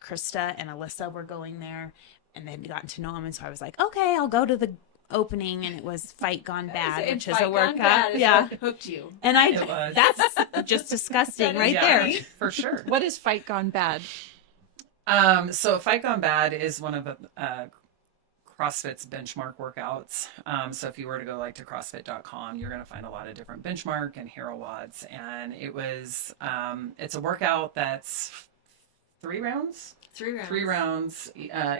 Krista and Alyssa were going there, and they'd gotten to know them, and so I was like, okay, I'll go to the opening, and it was Fight Gone Bad, which is a workout. Yeah, hooked you. And It was. that's just disgusting right Yeah, there. for sure. What is Fight Gone Bad? So Fight Gone Bad is one of the CrossFit's benchmark workouts. So if you were to go like to CrossFit.com, you're going to find a lot of different benchmark and hero wads. And it was, it's a workout that's 3 rounds. 3 rounds. 3 rounds.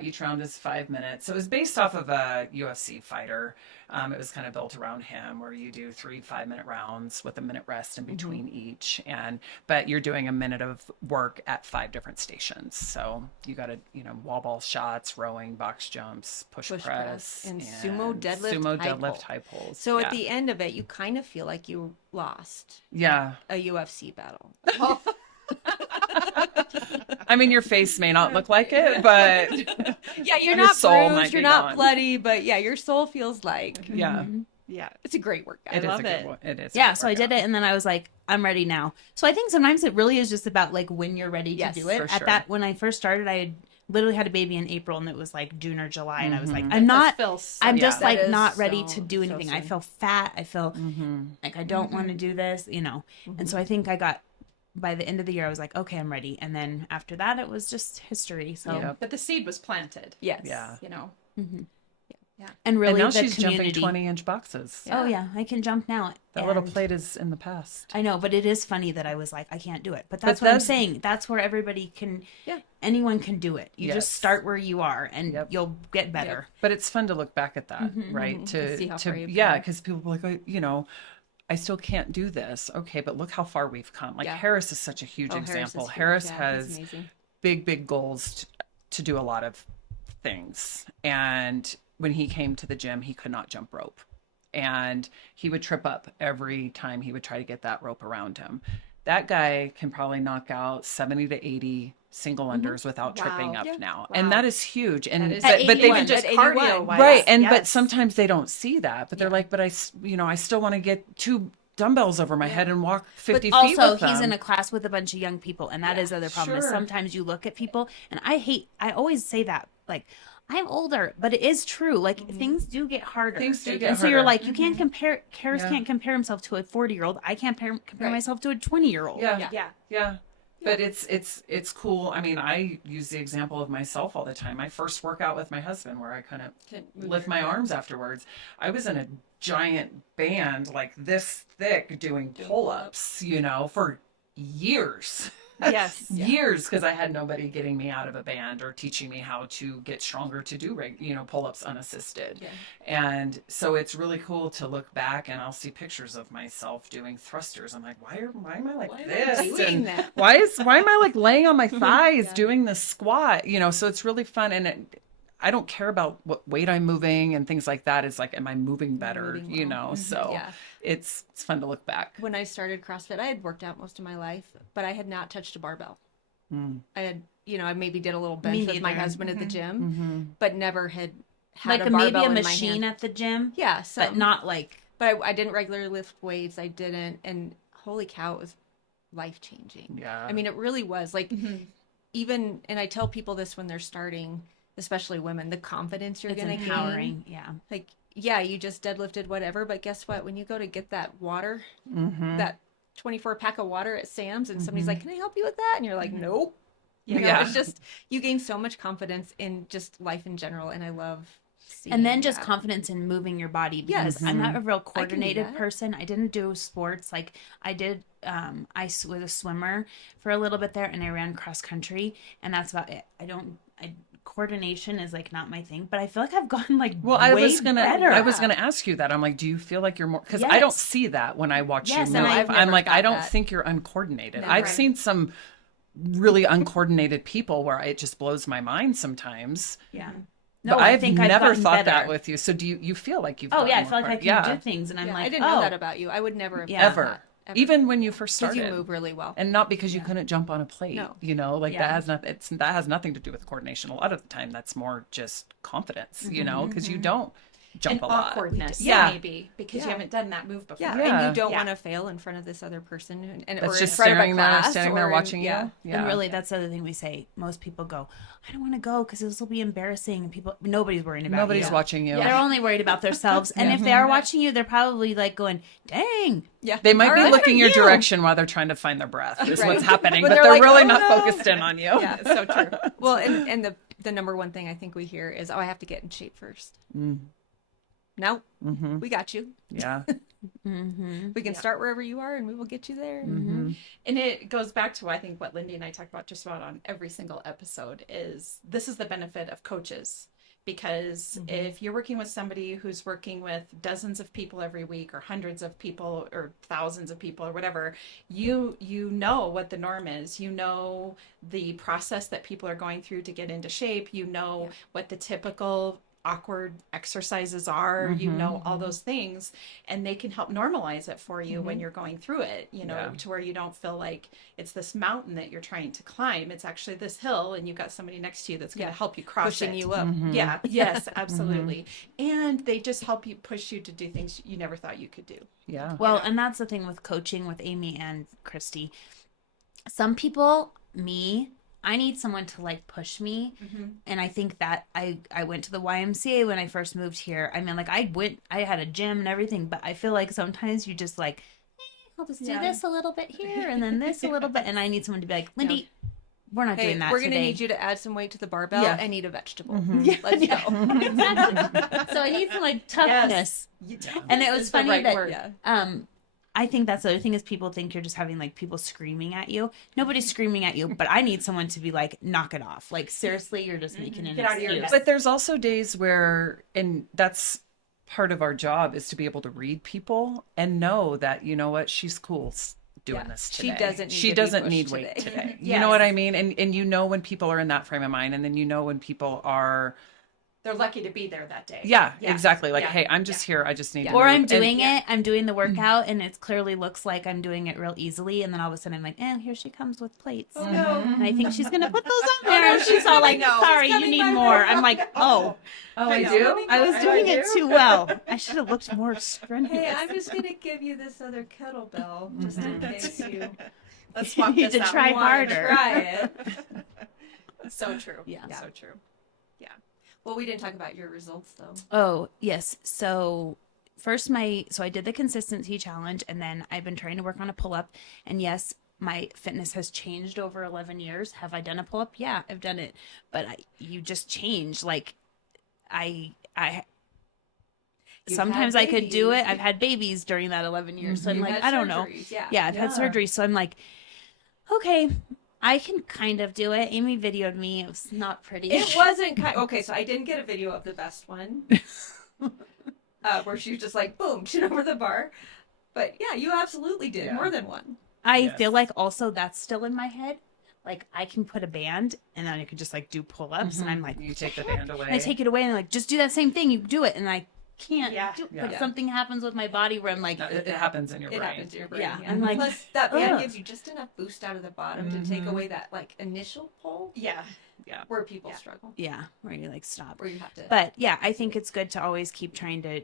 Each round is 5 minutes. So it was based off of a UFC fighter. It was kind of built around him, where you do 3 5-minute rounds with a minute rest in between each, but you're doing a minute of work at 5 different stations. So you got to, wall ball shots, rowing, box jumps, push press, and sumo deadlift, high pulls. So at the end of it, you kind of feel like you lost yeah. a UFC battle. I mean, your face may not look like it, but Yeah, you're Your not soul might bruised, be you're not gone. bloody, but yeah, your soul feels like yeah, yeah, it's a great workout. it is love a good it. one. It is. a Yeah, good so I did workout. it, and then I was like, I'm ready now. So I think sometimes it really is just about like when you're ready Yes, to do it. for At sure. that, when I first started, I had literally had a baby in April, and it was like June or July, and I was like, Mhm. I'm not. Feels I'm Yeah. just That like is not ready so- to do so anything. I soon. feel fat. I feel Mhm. like I don't want to do this, And so I think I got, by the end of the year, I was like, okay, I'm ready. And then after that, it was just history. So, Yep. But the seed was planted. Yes. Yeah. and really And now the she's community. jumping 20-inch boxes. Oh yeah, I can jump now. That little And- plate is in the past. I know, but it is funny that I was like, I can't do it. But But that's what I'm that's- saying. That's where everybody can, anyone can do it. You Yes. just start where you are, and Yep. you'll get better. But it's fun to look back at that, Mm-hmm, right? To see how far you've yeah, come. because people are like, I still can't do this. Okay, but look how far we've come. Like Yeah. Harris is such a huge Oh, Harris is example. huge. Harris Yeah, he's has amazing. big goals to do a lot of things. And when he came to the gym, he could not jump rope. And he would trip up every time he would try to get that rope around him. That guy can probably knock out 70 to 80 single unders without tripping up Yeah. now. Wow. And that is huge. And That is- but they 81, can just at cardio 81. wise. right. And but Yes. sometimes they don't see that, but they're like, but I still want to get 2 dumbbells over my head and walk 50 But feet also, with he's them. in a class with a bunch of young people, and that is the other problem. Is sure. sometimes you look at people, and I always say that, like, I'm older, but it is true. Like things do get harder. Things do And get so you're harder. like, you can't compare. Harris Yeah. can't compare himself to a 40-year-old. I can't compare Right. myself to a 20-year-old. Yeah. Yeah. Yeah. But it's cool. I mean, I use the example of myself all the time. My first workout with my husband, where I couldn't lift my arms afterwards, I was in a giant band like this thick doing pull-ups, for years. Yes. Years, because I had nobody getting me out of a band or teaching me how to get stronger to do pull-ups unassisted. Yeah. And so it's really cool to look back, and I'll see pictures of myself doing thrusters. I'm like, why am I like this? doing that? Why am I like laying on my thighs Yeah. doing this squat? So it's really fun, and I don't care about what weight I'm moving and things like that. It's like, am I moving better? Moving well. So Yeah. it's fun to look back. When I started CrossFit, I had worked out most of my life, but I had not touched a barbell. I had, I maybe did a little bench with my neither. husband at the gym, but never had Like a maybe barbell a in my machine hand. at the gym, Yeah, so but not like. But I didn't regularly lift weights. I didn't, and holy cow, it was life changing. Yeah. I mean, it really was. Like, even, and I tell people this when they're starting, especially women, the confidence you're It's going to gain. empowering. Yeah. Like, yeah, you just deadlifted whatever, but guess what? When you go to get that water, that 24 pack of water at Sam's, and somebody's like, "Can I help you with that?" And you're like, "Nope." Yeah. It's just, you gain so much confidence in just life in general, and I love seeing And then just that. confidence in moving your body, because Yes. I'm not a real do coordinated that. person. I didn't do sports. Like I did, was a swimmer for a little bit there, and I ran cross country, and that's about it. Coordination is like not my thing, but I feel like I've gotten like Well, way I was gonna better. ask you that. I'm like, do you feel like you're more? Because I don't Yes. see that when I watch Yes, you and move. I've I'm never like, I thought don't that. think you're uncoordinated. Never. I've Right. seen some really uncoordinated people where it just blows my mind sometimes. Yeah. But I I've think never gotten thought better. that with you. So do you feel like you've? Oh gotten yeah, I more feel like I coordinated? can do things, and I'm Yeah, like, I didn't know that about you. I would never have Yeah. thought ever. that, Even when you first because started. you move really well. And not because you couldn't jump on a plate, No. that Yeah. has nothing to do with coordination. A lot of the time, that's more just confidence, because you don't jump And a lot. awkwardness, Yeah. maybe, because Yeah. you haven't done that move before. Yeah, Yeah. and you don't Yeah. want to fail in front of this other person, and That's or just in front of a standing there class, watching yeah. you. Yeah. And really, that's the other thing we say. Most people go, I don't want to go because this will be embarrassing, and nobody's worrying about Nobody's you. watching you. They're only worried about themselves, and if they are watching you, they're probably like going, "Dang, Yeah, They might be Alright. looking your you. direction while they're trying to find their breath. Is Right. what's happening, But but they're they're like, really "Oh, not no." focused in on you. Yeah, so true. Well, and the number one thing I think we hear is, "Oh, I have to get in shape first." No, we got you. Yeah. We can start wherever you are, and we will get you there. And it goes back to, I think, what Lindee and I talk about just about on every single episode is this is the benefit of coaches. Because if you're working with somebody who's working with dozens of people every week, or hundreds of people, or thousands of people, or whatever, you know what the norm is. You know the process that people are going through to get into shape. You know what the typical awkward exercises are. You know all those things, and they can help normalize it for you when you're going through it, to where you don't feel like it's this mountain that you're trying to climb. It's actually this hill, and you've got somebody next to you that's going to help you cross Pushing it. you up. Yeah, yes, absolutely. And they just help you, push you to do things you never thought you could do. Yeah. Well, and that's the thing with coaching with Aimee and Christi. Some people, I need someone to like push me. And I think that I went to the YMCA when I first moved here. I mean, like I had a gym and everything, but I feel like sometimes you just like, I'll just do this a little bit here and then this a little bit. And I need someone to be like, Lindee, we're not Hey, doing that we're gonna today. need you to add some weight to the barbell. Yeah. I need a vegetable. Let's go. Exactly. So I need some like toughness. And it was Is the funny right that word. I think that's the other thing is people think you're just having like people screaming at you. Nobody's screaming at you, but I need someone to be like, knock it off. Like seriously, you're just making an Get out of your excuse. head. But there's also days where, and that's part of our job, is to be able to read people and know that, you know what, she's cool doing this today. She doesn't need She to be doesn't pushed need weight today. today. You know what I mean? And you know when people are in that frame of mind, and then you know when people are, They're lucky to be there that day. yeah. Exactly. Like, Yeah. hey, I'm just here. I just need to Or move. I'm doing And- it. I'm doing the workout, and it clearly looks like I'm doing it real easily. And then all of a sudden, I'm like, here she comes with plates. Oh, no. And I think she's gonna put those on there. And she's all like, sorry, you need more. I'm like, oh, I do? I was doing it too well. I should have looked more strenuous. Hey, I'm just gonna give you this other kettlebell just in case you Let's swap You need this to out. try wanna harder. try it. So true. Yeah. So true. Well, we didn't talk about your results though. Oh, yes. So first so I did the consistency challenge, and then I've been trying to work on a pull-up. And yes, my fitness has changed over 11 years. Have I done a pull-up? Yeah, I've done it. But you just change. Like I You've sometimes had I could do it. babies. I've had babies during that 11 years. So I'm You've like, had I don't know. surgeries, yeah. Yeah, I've had surgery. So I'm like, okay, I can kind of do it. Aimee videoed me. It was not pretty. It wasn't okay. So I didn't get a video of the best one, where she was just like boom, chin over the bar. But yeah, you absolutely did Yeah. more than one. I Yes. feel like also that's still in my head. Like I can put a band and then I could just like do pull-ups and I'm like, You take the band away. and I take it away and like just do that same thing. You do it and I can't Yeah. do it. Yeah. Like something happens with my body where I'm like, It happens in your It brain. happens to your brain. Yeah, I'm like, plus that band ugh. gives you just enough boost out of the bottom to take away that like initial pull Yeah. where people Yeah. struggle, yeah, where you like stop. where you have to. But yeah, I think it's good to always keep trying to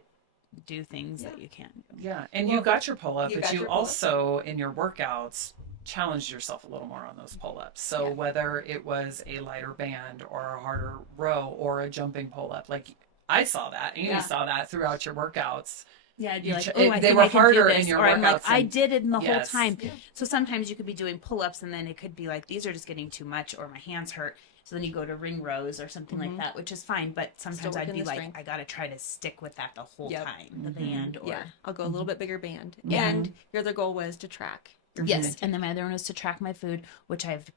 do things that you can't do. Yeah, and Well, you got your pull up, you but got you your pull-up. also in your workouts challenged yourself a little more on those pull ups. So Yeah. whether it was a lighter band or a harder row or a jumping pull up, like I saw that, Aimee Yeah. saw that throughout your workouts. Yeah, I'd be You like, ch- oh, it- I they think were I can harder do in this. your Or I'm like, workouts I and- did it in the Yes. whole time. Yeah. So sometimes you could be doing pull-ups and then it could be like, these are just getting too much or my hands hurt. So then you go to ring rows or something like that, which is fine. But sometimes I'd working be the like, strength. I got to try to stick with that the whole Yep. time, the band or Yeah, I'll go a little bit bigger band. Yeah. And your other goal was to track your yes. food. And then my other one was to track my food, which I've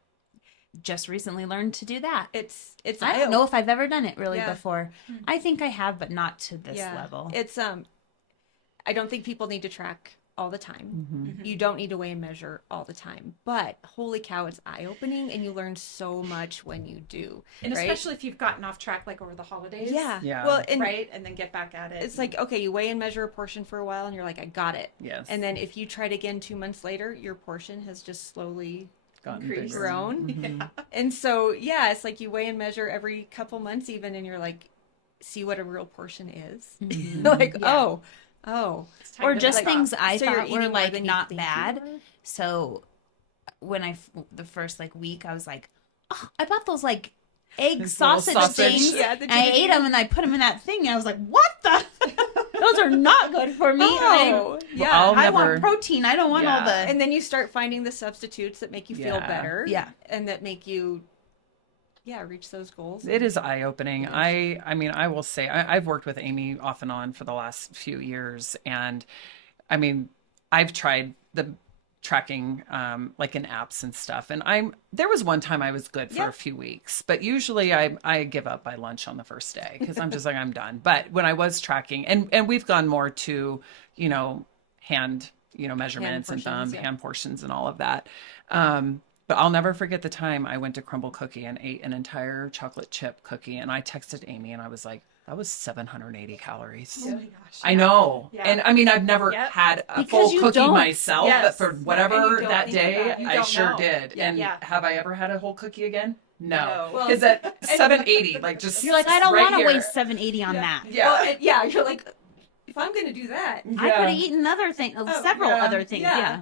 just recently learned to do that. It's I don't know if I've ever done it really Yeah. before. I think I have, but not to this yeah. level. It's I don't think people need to track all the time. Mm-hmm. You don't need to weigh and measure all the time. But holy cow, it's eye-opening and you learn so much when you do. And right? especially if you've gotten off track like over the holidays. Yeah. Yeah. Well, and Right. And then get back at it. it's like, okay, you weigh and measure a portion for a while and you're like, I got it. Yes. And then if you try it again 2 months later, your portion has just slowly Gotten increased. bigger. grown. Mhm. And so, yeah, it's like you weigh and measure every couple months even, and you're like, see what a real portion is. like, Yeah. oh. It's time Or to just let go. things I So you're thought eating were more like than you not think you bad. are? So when the first like week, I was like, oh, I bought those like egg This little sausage sausage. things. Yeah, and I ate them and I put them in that thing. And I was like, what the? Those are not good for me. Oh, yeah. I'll I never- want protein. I don't want all Yeah. the. And then you start finding the substitutes that make you feel Yeah. better. Yeah. And that make you, reach those goals. It is eye opening. I mean, I will say I've worked with Aimee off and on for the last few years, and I mean, I've tried the tracking like in apps and stuff, and there was one time I was good for a few weeks, but usually I give up by lunch on the first day because I'm just like I'm done. But when I was tracking, and we've gone more to hand measurements and portions, thumb hand portions and all of that. But I'll never forget the time I went to Crumble Cookie and ate an entire chocolate chip cookie. And I texted Aimee and I was like, that was 780 calories. Oh my gosh. I know. Yeah. And I mean, I've never Yep. had a Because full you cookie don't. myself, Yes. but for And whatever you don't that think day, about it. You I don't sure know. did. Yeah. And Yeah. have I ever had a whole cookie again? No. No. Well, Because at 780, like just You're like, I don't right want to here. waste 780 on that. Yeah. Well, yeah, you're like, if I'm gonna do that, I could have eaten other thing, several yeah. other things. Yeah.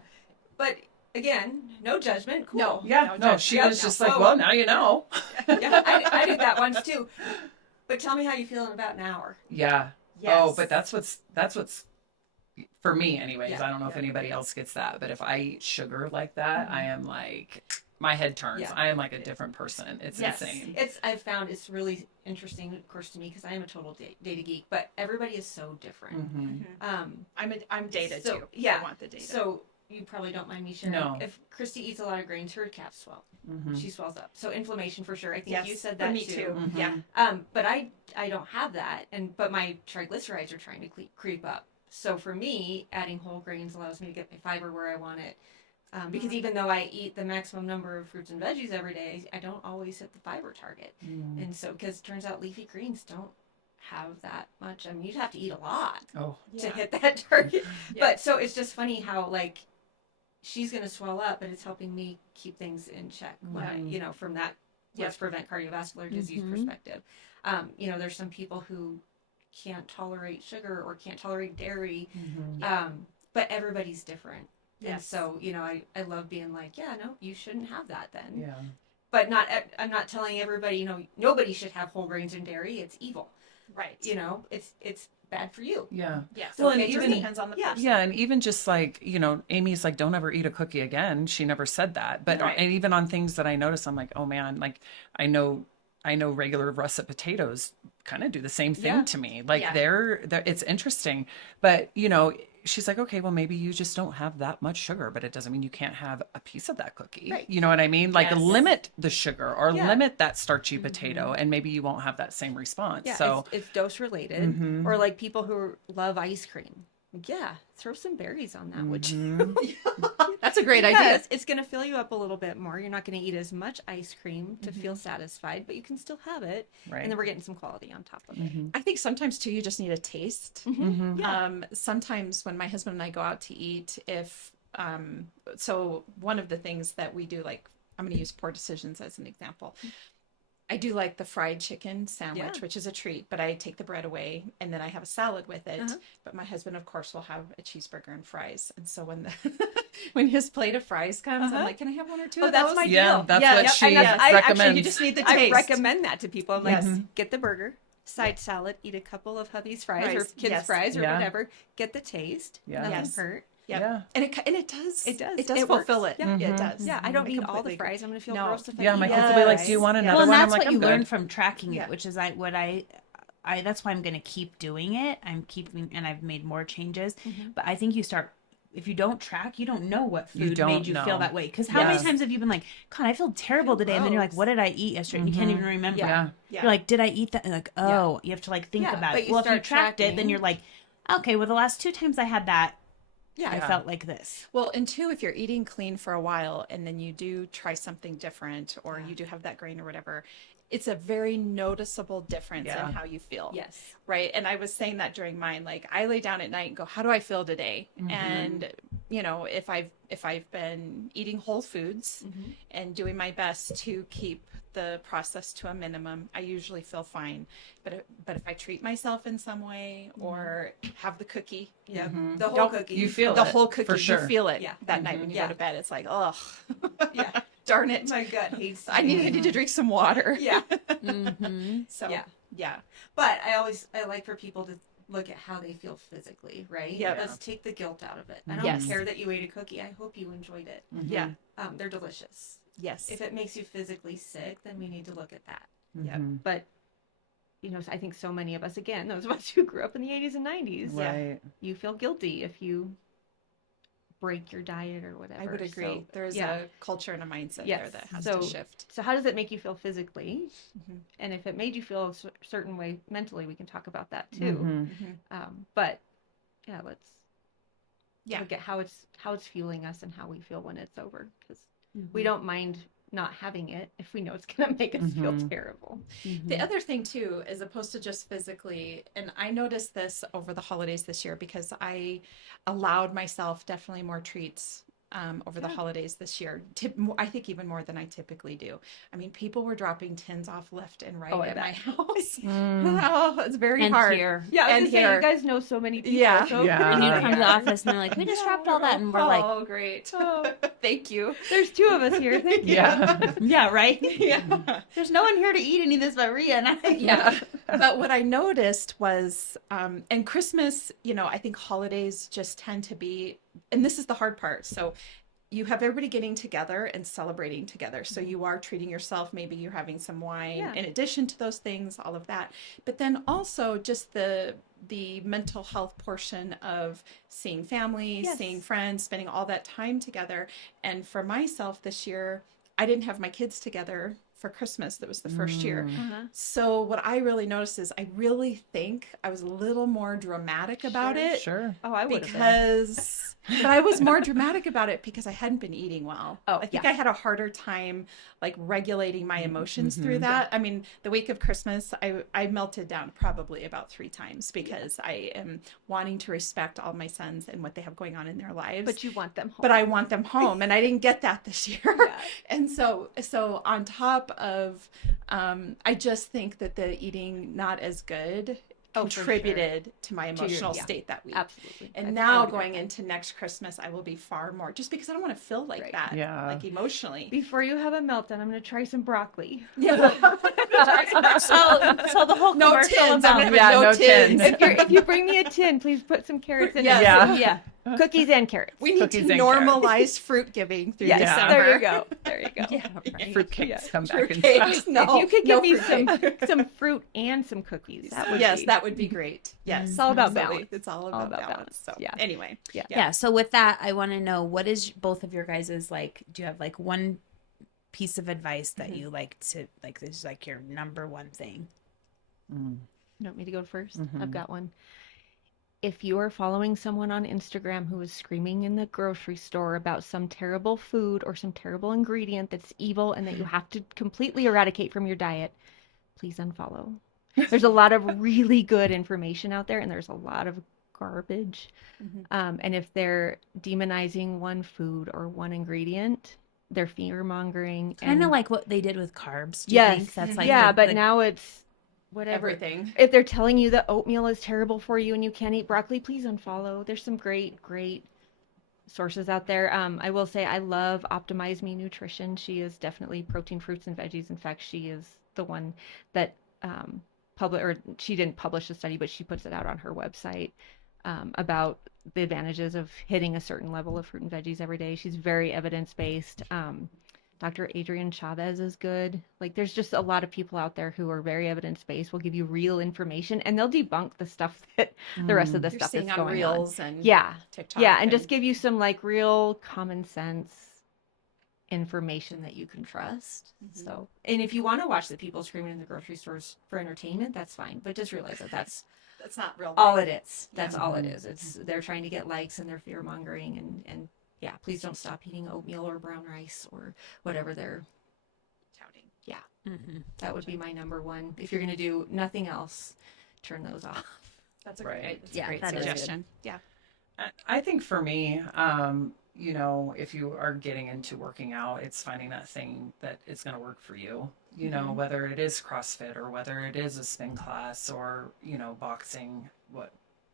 but again, no judgment. Cool. No. Yeah, no, judge. she Yeah, was no. just like, Whoa. well, now you know. Yeah, I did that once too. But tell me how you feel in about an hour. Yeah. Yes. Oh, but that's what's for me anyways. Yeah. I don't know if anybody else gets that, but if I eat sugar like that, I am like my head turns. Yeah. I am like a different person. It's Yes. insane. I've found it's really interesting, of course, to me because I am a total data geek, but everybody is so different. Mhm. I'm data So, too. yeah. I want the data. So you probably don't mind me sharing. No. If Christi eats a lot of grains, her calves swell. Mhm. She swells up. So inflammation for sure. I think yes, you said for that me too. too. Yeah. But I don't have that, but my triglycerides are trying to creep up. So for me, adding whole grains allows me to get my fiber where I want it. Because even though I eat the maximum number of fruits and veggies every day, I don't always hit the fiber target. Mm. And so, because it turns out leafy greens don't have that much. I mean, you'd have to eat a lot Oh. to Yeah. hit that target. Yeah. But so it's just funny how she's going to swell up, but it's helping me keep things in check when I, from that let's prevent cardiovascular disease perspective. There's some people who can't tolerate sugar or can't tolerate dairy, but everybody's different. And Yes. so, I love being like, yeah, no, you shouldn't have that then. Yeah. But I'm not telling everybody, nobody should have whole grains and dairy. It's evil. Right. It's bad for you. Yeah. Yes. Well, Well, and it just even- depends on the Yeah. person. Yeah, and even just like, Amy's like, don't ever eat a cookie again. She never said that. But Right. and even on things that I notice, I'm like, oh man, like I know regular russet potatoes kind of do the same thing Yeah. to me. Like Yeah. they're it's interesting. But she's like, okay, well maybe you just don't have that much sugar, but it doesn't mean you can't have a piece of that cookie. Right. You know what I mean? Like Yes. limit the sugar or Yeah. limit that starchy potato, and maybe you won't have that same response. Yeah, So it's dose related. Or like people who love ice cream. Yeah, throw some berries on that, which that's a great idea. It's going to fill you up a little bit more. You're not going to eat as much ice cream to feel satisfied, but you can still have it. Right. And then we're getting some quality on top of it. I think sometimes too, you just need a taste. Sometimes when my husband and I go out to eat, so one of the things that we do, like, I'm going to use Poor Decisions as an example. I do like the fried chicken sandwich, Yeah. which is a treat, but I take the bread away and then I have a salad with it. But my husband, of course, will have a cheeseburger and fries. And so when when his plate of fries comes, I'm like, can I have one or two Oh, of that's those? my yeah, deal. that's Yeah, what yep, she and that's- I recommends. actually, You just need the I taste. recommend that to people. I'm like, Yes. get the burger, side salad, eat a couple of hubby's fries or Fries, kids' yes. fries or Yeah. whatever. Get the taste. Yeah. Nothing Yes. hurt. Yep. Yeah. And it does. It does. It does It fulfill works. it. Yeah. It does. Yeah, I don't I need all completely the fries. I'm going to feel No. gross if I Yeah, eat my all kids the will be like, fries. do you want Yeah. another Well, and one? I'm that's like, what I'm you good. learn from tracking Yeah. it, which is I that's why I'm going to keep doing it. I'm keeping, and I've made more changes, but I think if you don't track, you don't know what You food don't made you know. feel that way. Because how many Yes. times have you been like, God, I feel terrible today. And then you're like, gross. what did I eat yesterday? And you can't even remember. Yeah. Yeah. You're like, did I eat that? And like, oh, you have to like think Yeah, about but it. you Well, if you start tracked it, then tracking. you're like, okay, well, the last 2 times I had that, I Yeah. felt like this. Well, and two, if you're eating clean for a while and then you do try something different or you do have that grain or whatever, it's a very noticeable difference Yeah. in how you feel. Yes. Right. And I was saying that during mine, like I lay down at night and go, how do I feel today? And if I've been eating whole foods and doing my best to keep the process to a minimum, I usually feel fine. But if I treat myself in some way or have the cookie, Yeah. know, The whole don't- cookie. You feel the it, whole cookie, for sure. you feel it Yeah. that night when you Yeah. go to bed. It's like, oh, Yeah. darn it. My gut hates I need to drink some water. Yeah. So, Yeah. yeah. But I like for people to look at how they feel physically, right? Yep. Let's take the guilt out of it. I don't Yes. care that you ate a cookie. I hope you enjoyed it. Yeah. They're delicious. Yes. If it makes you physically sick, then we need to look at that. Yep. But, I think so many of us, again, those of us who grew up in the 80s and 90s, Right. you feel guilty if you break your diet or whatever. I would agree. So, There's yeah. a culture and a mindset Yes. there that has So- to shift. So how does it make you feel physically? Mhm. And if it made you feel a certain way mentally, we can talk about that too. Mhm. But yeah, let's Yeah. look at how it's fueling us and how we feel when it's over, because we don't mind not having it if we know it's going to make us feel terrible. The other thing too, as opposed to just physically, and I noticed this over the holidays this year because I allowed myself definitely more treats over the holidays this year. I think even more than I typically do. I mean, people were dropping tins off left and right I at my bet. house. Oh, it's very And hard. here. Yeah, I was And gonna say, here. you guys know so many people. Yeah. So Yeah. And you Yeah. come to the office and they're like, we just dropped all that. And we're like, oh, great. Thank you. there's 2 of us here. Thank you. Yeah. yeah, right? Yeah. There's no one here to eat any of this but Rhea and I. Yeah. But what I noticed was, and Christmas, I think holidays just tend to be, and this is the hard part. So you have everybody getting together and celebrating together. So you are treating yourself. Maybe you're having some wine Yeah. in addition to those things, all of that. But then also just the mental health portion of seeing family, Yes. seeing friends, spending all that time together. And for myself this year, I didn't have my kids together for Christmas. That was the first year. So what I really noticed is I really think I was a little more dramatic about it. Sure. Oh, I would have been. But I was more dramatic about it because I hadn't been eating well. Oh, I think yeah. I had a harder time like regulating my emotions through that. I mean, the week of Christmas, I melted down probably about 3 times because I am wanting to respect all my sons and what they have going on in their lives. But you want them home. But I want them home, and I didn't get that this year. And so on top of, I just think that the eating not as good contributed to my To your- emotional yeah. state that week. Absolutely. And I now would agree going with into next Christmas, I will be far more, just because I don't want to feel like Right. that, Yeah. like emotionally. that. Before you have a meltdown, I'm going to try some broccoli. Yeah. So the whole No commercial tins. I'm about gonna Yeah, have no no tins. tins. If you bring me a tin, please put some carrots in Yes. it. Yeah. Yeah. Cookies and carrots. We need Cookies to and carrots. normalize fruit giving through Yes, December. there you go. There you go. Yeah, right. Fruitcakes come back Fruit in cakes. style. No, If you could no give me fruitcake. some fruit and some cookies, that would Yes, be, that would be great. Yes, It's all about absolutely. balance. It's all about, balance. So Yeah. anyway, yeah. So with that, I want to know, what is both of your guys's, like, do you have like one piece of advice that you like to, like, this is like your number one thing? Mm. You want me to go 1st? Mhm. I've got one. If you are following someone on Instagram who is screaming in the grocery store about some terrible food or some terrible ingredient that's evil and that you have to completely eradicate from your diet, please unfollow. There's a lot of really good information out there, and there's a lot of garbage. And if they're demonizing one food or one ingredient, they're fear mongering. Kind of like what they did with carbs. Do you Yes, think that's like yeah, the- but the- now it's whatever. everything. If they're telling you that oatmeal is terrible for you and you can't eat broccoli, please unfollow. There's some great sources out there. I will say I love Optimize Me Nutrition. She is definitely protein, fruits, and veggies. In fact, she is the one that she didn't publish the study, but she puts it out on her website about the advantages of hitting a certain level of fruit and veggies every day. She's very evidence-based. Dr. Adrian Chavez is good. Like, there's just a lot of people out there who are very evidence-based, will give you real information, and they'll debunk the stuff that the rest of the You're stuff seeing that's on going Reels on. and Yeah. TikTok. Yeah, and just give you some like real common sense information that you can trust. So, and if you want to watch the people screaming in the grocery stores for entertainment, that's fine. But just realize that that's that's not real. all it is. That's all it is. It's they're trying to get likes and they're fear mongering and yeah, please don't stop eating oatmeal or brown rice or whatever they're touting. Yeah, Mhm. that would be my number one. If you're gonna do nothing else, turn those off. That's a Right. great, that's Yeah, a great that is good. suggestion. Yeah. I think for me, you know, if you are getting into working out, it's finding that thing that is going to work for you. You know, whether it is CrossFit or whether it is a spin class or, you know, boxing,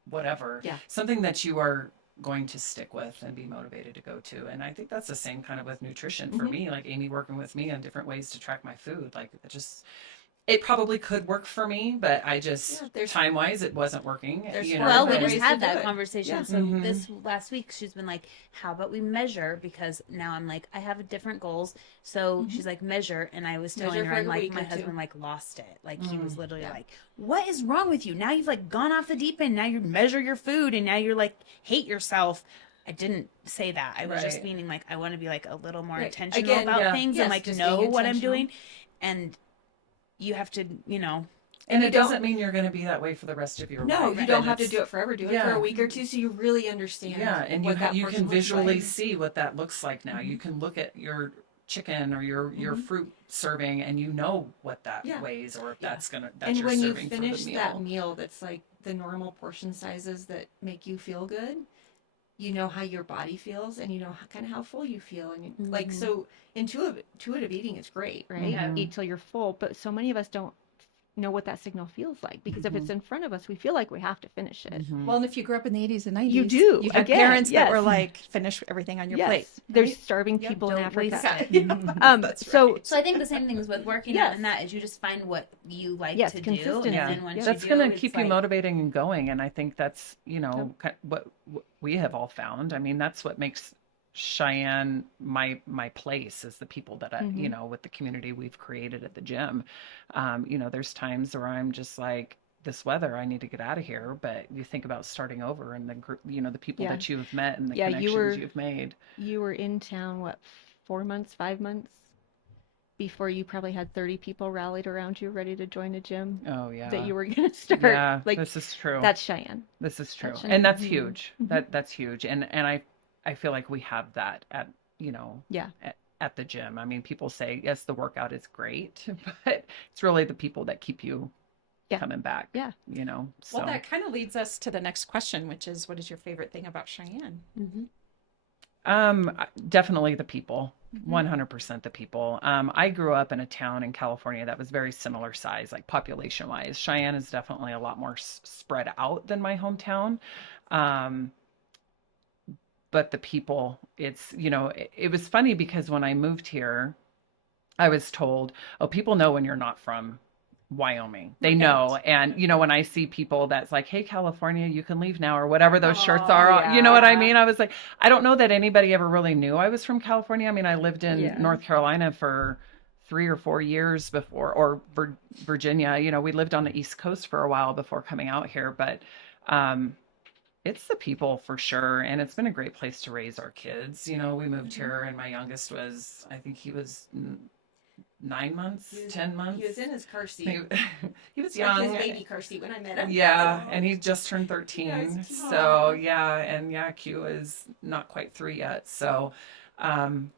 whatever. Yeah. Something that you are going to stick with and be motivated to go to. And I think that's the same kind of with nutrition for me, like Aimee working with me on different ways to track my food. Like, it probably could work for me, but I just, time wise, it wasn't working. You know, Well, we and- just had to do that it. conversation. Yeah. So Mhm. this last week, she's been like, "How about we measure?" Because now I'm like, I have different goals. So she's like, "Measure," and I was telling Measure her, for I'm a like, week my or two. husband like lost it. Like he was literally like, "What is wrong with you? Now you've like gone off the deep end. Now you measure your food, and now you're like hate yourself." I didn't say that. I was just Right. meaning like I want to be like a little more Right. intentional Again, about yeah. things Yes, and like just know being what I'm intentional. doing, and you have to, you know. And you it doesn't mean you're going to be that way for the rest of your No, life. you don't And have to it's- do it forever. Do it for Yeah. a week or two so you really understand. Yeah, and you what that you person can looks visually like. see what that looks like now. You can look at your chicken or your fruit serving, and you know what that Yeah. weighs, or if Yeah. that's that's And your when you serving for the finish meal. that meal that's like the normal portion sizes that make you feel good, you know how your body feels and you know kind of how full you feel. And you, like, so intuitive eating is great, right? Yeah. Eat till you're full. But so many of us don't know what that signal feels like because if it's in front of us, we feel like we have to finish it. Well, and if you grew up in the 80s and 90s, You do, You had again, parents that were yes. like, finish everything on your Yes, plate. there's right? starving Yep, people in don't Africa. waste it. That's So So I think the same thing is with working Yes. out, and that is you just find what you like Yes, to do, and consistency. then once Yeah. That's you going do, to it's keep you like- motivating and going, and I think that's what we have all found. I mean, that's what makes Cheyenne my place, is the people that I, you know, with the community we've created at the gym. You know, there's times where I'm just like, this weather, I need to get out of here. But you think about starting over and the group, you know, the people Yeah. that you've met and the Yeah, connections you've made. you were in town, what, 4 months, 5 months before you probably had 30 people rallied around you ready to join a gym Oh yeah. that you were going to start. Yeah, Like, this is true. that's Cheyenne. This is true. That's And that's Cheyenne. huge. That's huge. And I feel like we have that at, you know, Yeah. at the gym. I mean, people say, yes, the workout is great, but it's really the people that keep you Yeah. coming back. Yeah. You know, so Well, that kind of leads us to the next question, which is, what is your favorite thing about Cheyenne? definitely the people. 100% the people. I grew up in a town in California that was very similar size, like population wise. Cheyenne is definitely a lot more spread out than my hometown. Um, but the people, it's, it was funny because when I moved here, I was told, oh, people know when you're not from Wyoming. They know. And, when I see people that's like, hey, California, you can leave now or whatever those shirts are, you know what I mean? I was like, I don't know that anybody ever really knew I was from California. I mean, I lived in North Carolina for 3 or 4 years before, or Virginia, we lived on the East Coast for a while before coming out here, but, it's the people for sure. And it's been a great place to raise our kids. We moved here and my youngest was, I think he was 9 months, 10 months. He was in his car seat. He was Like young. his baby car seat when I met him. Yeah, and he just turned 13. Yes. So Q is not quite 3 yet. So, I mean,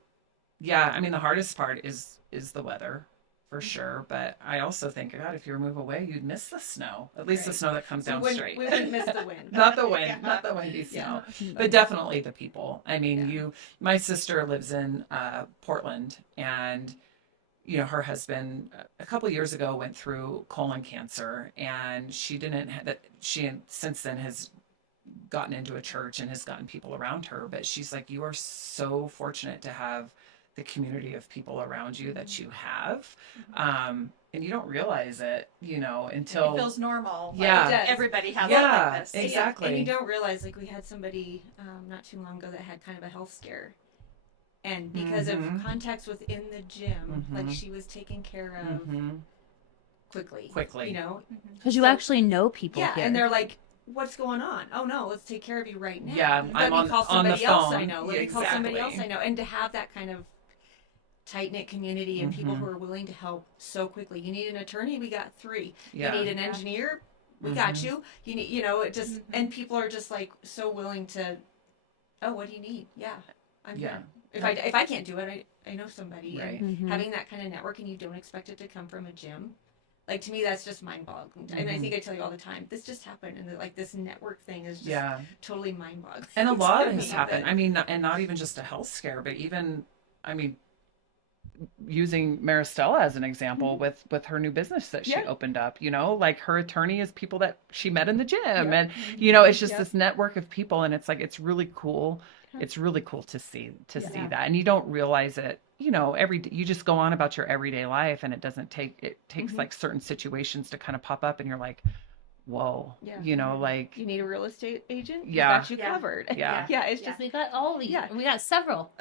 the hardest part is the weather for sure. But I also think, God, if you move away, you'd miss the snow. At least the snow that comes down straight. We wouldn't miss the wind. Not the wind, not the windy snow, but definitely the people. I mean, my sister lives in Portland, and her husband a couple of years ago went through colon cancer, and she didn't have that. She since then has gotten into a church and has gotten people around her. But she's like, you are so fortunate to have the community of people around you that you have. And you don't realize it, until It feels normal. Yeah. Like, everybody has it Yeah, like this. exactly. And you don't realize, like, we had somebody not too long ago that had kind of a health scare. And because of contacts within the gym, like, she was taken care of quickly. Because you actually know people Yeah, here. and they're like, what's going on? Oh, no, let's take care of you right now. Yeah, Let I'm me call on the somebody else phone. I know. Let Yeah, me call somebody else exactly. I know. And to have that kind of tight-knit community and people who are willing to help so quickly. You need an attorney? We got 3. Yeah. You need an engineer? We got you. You need, it just, and people are just like so willing to, oh, what do you need? Yeah, I'm here. If I can't do it, I know somebody. Right. And having that kind of network, and you don't expect it to come from a gym. Like, to me, that's just mind-boggling. And I think I tell you all the time, this just happened. And like this network thing is just totally mind-boggling. And a to lot me, has happened. but- I mean, and not even just a health scare, but even, I mean, using Maristella as an example with her new business that she opened up, like her attorney is people that she met in the gym, and it's just this network of people, and it's like, it's really cool. It's really cool to see that, and you don't realize it. You just go on about your everyday life, and it takes like certain situations to kind of pop up, and you're like, whoa, like You need a real estate agent? Yeah. We got you covered. Yeah. Yeah, it's just we got all these. Yeah. We got several.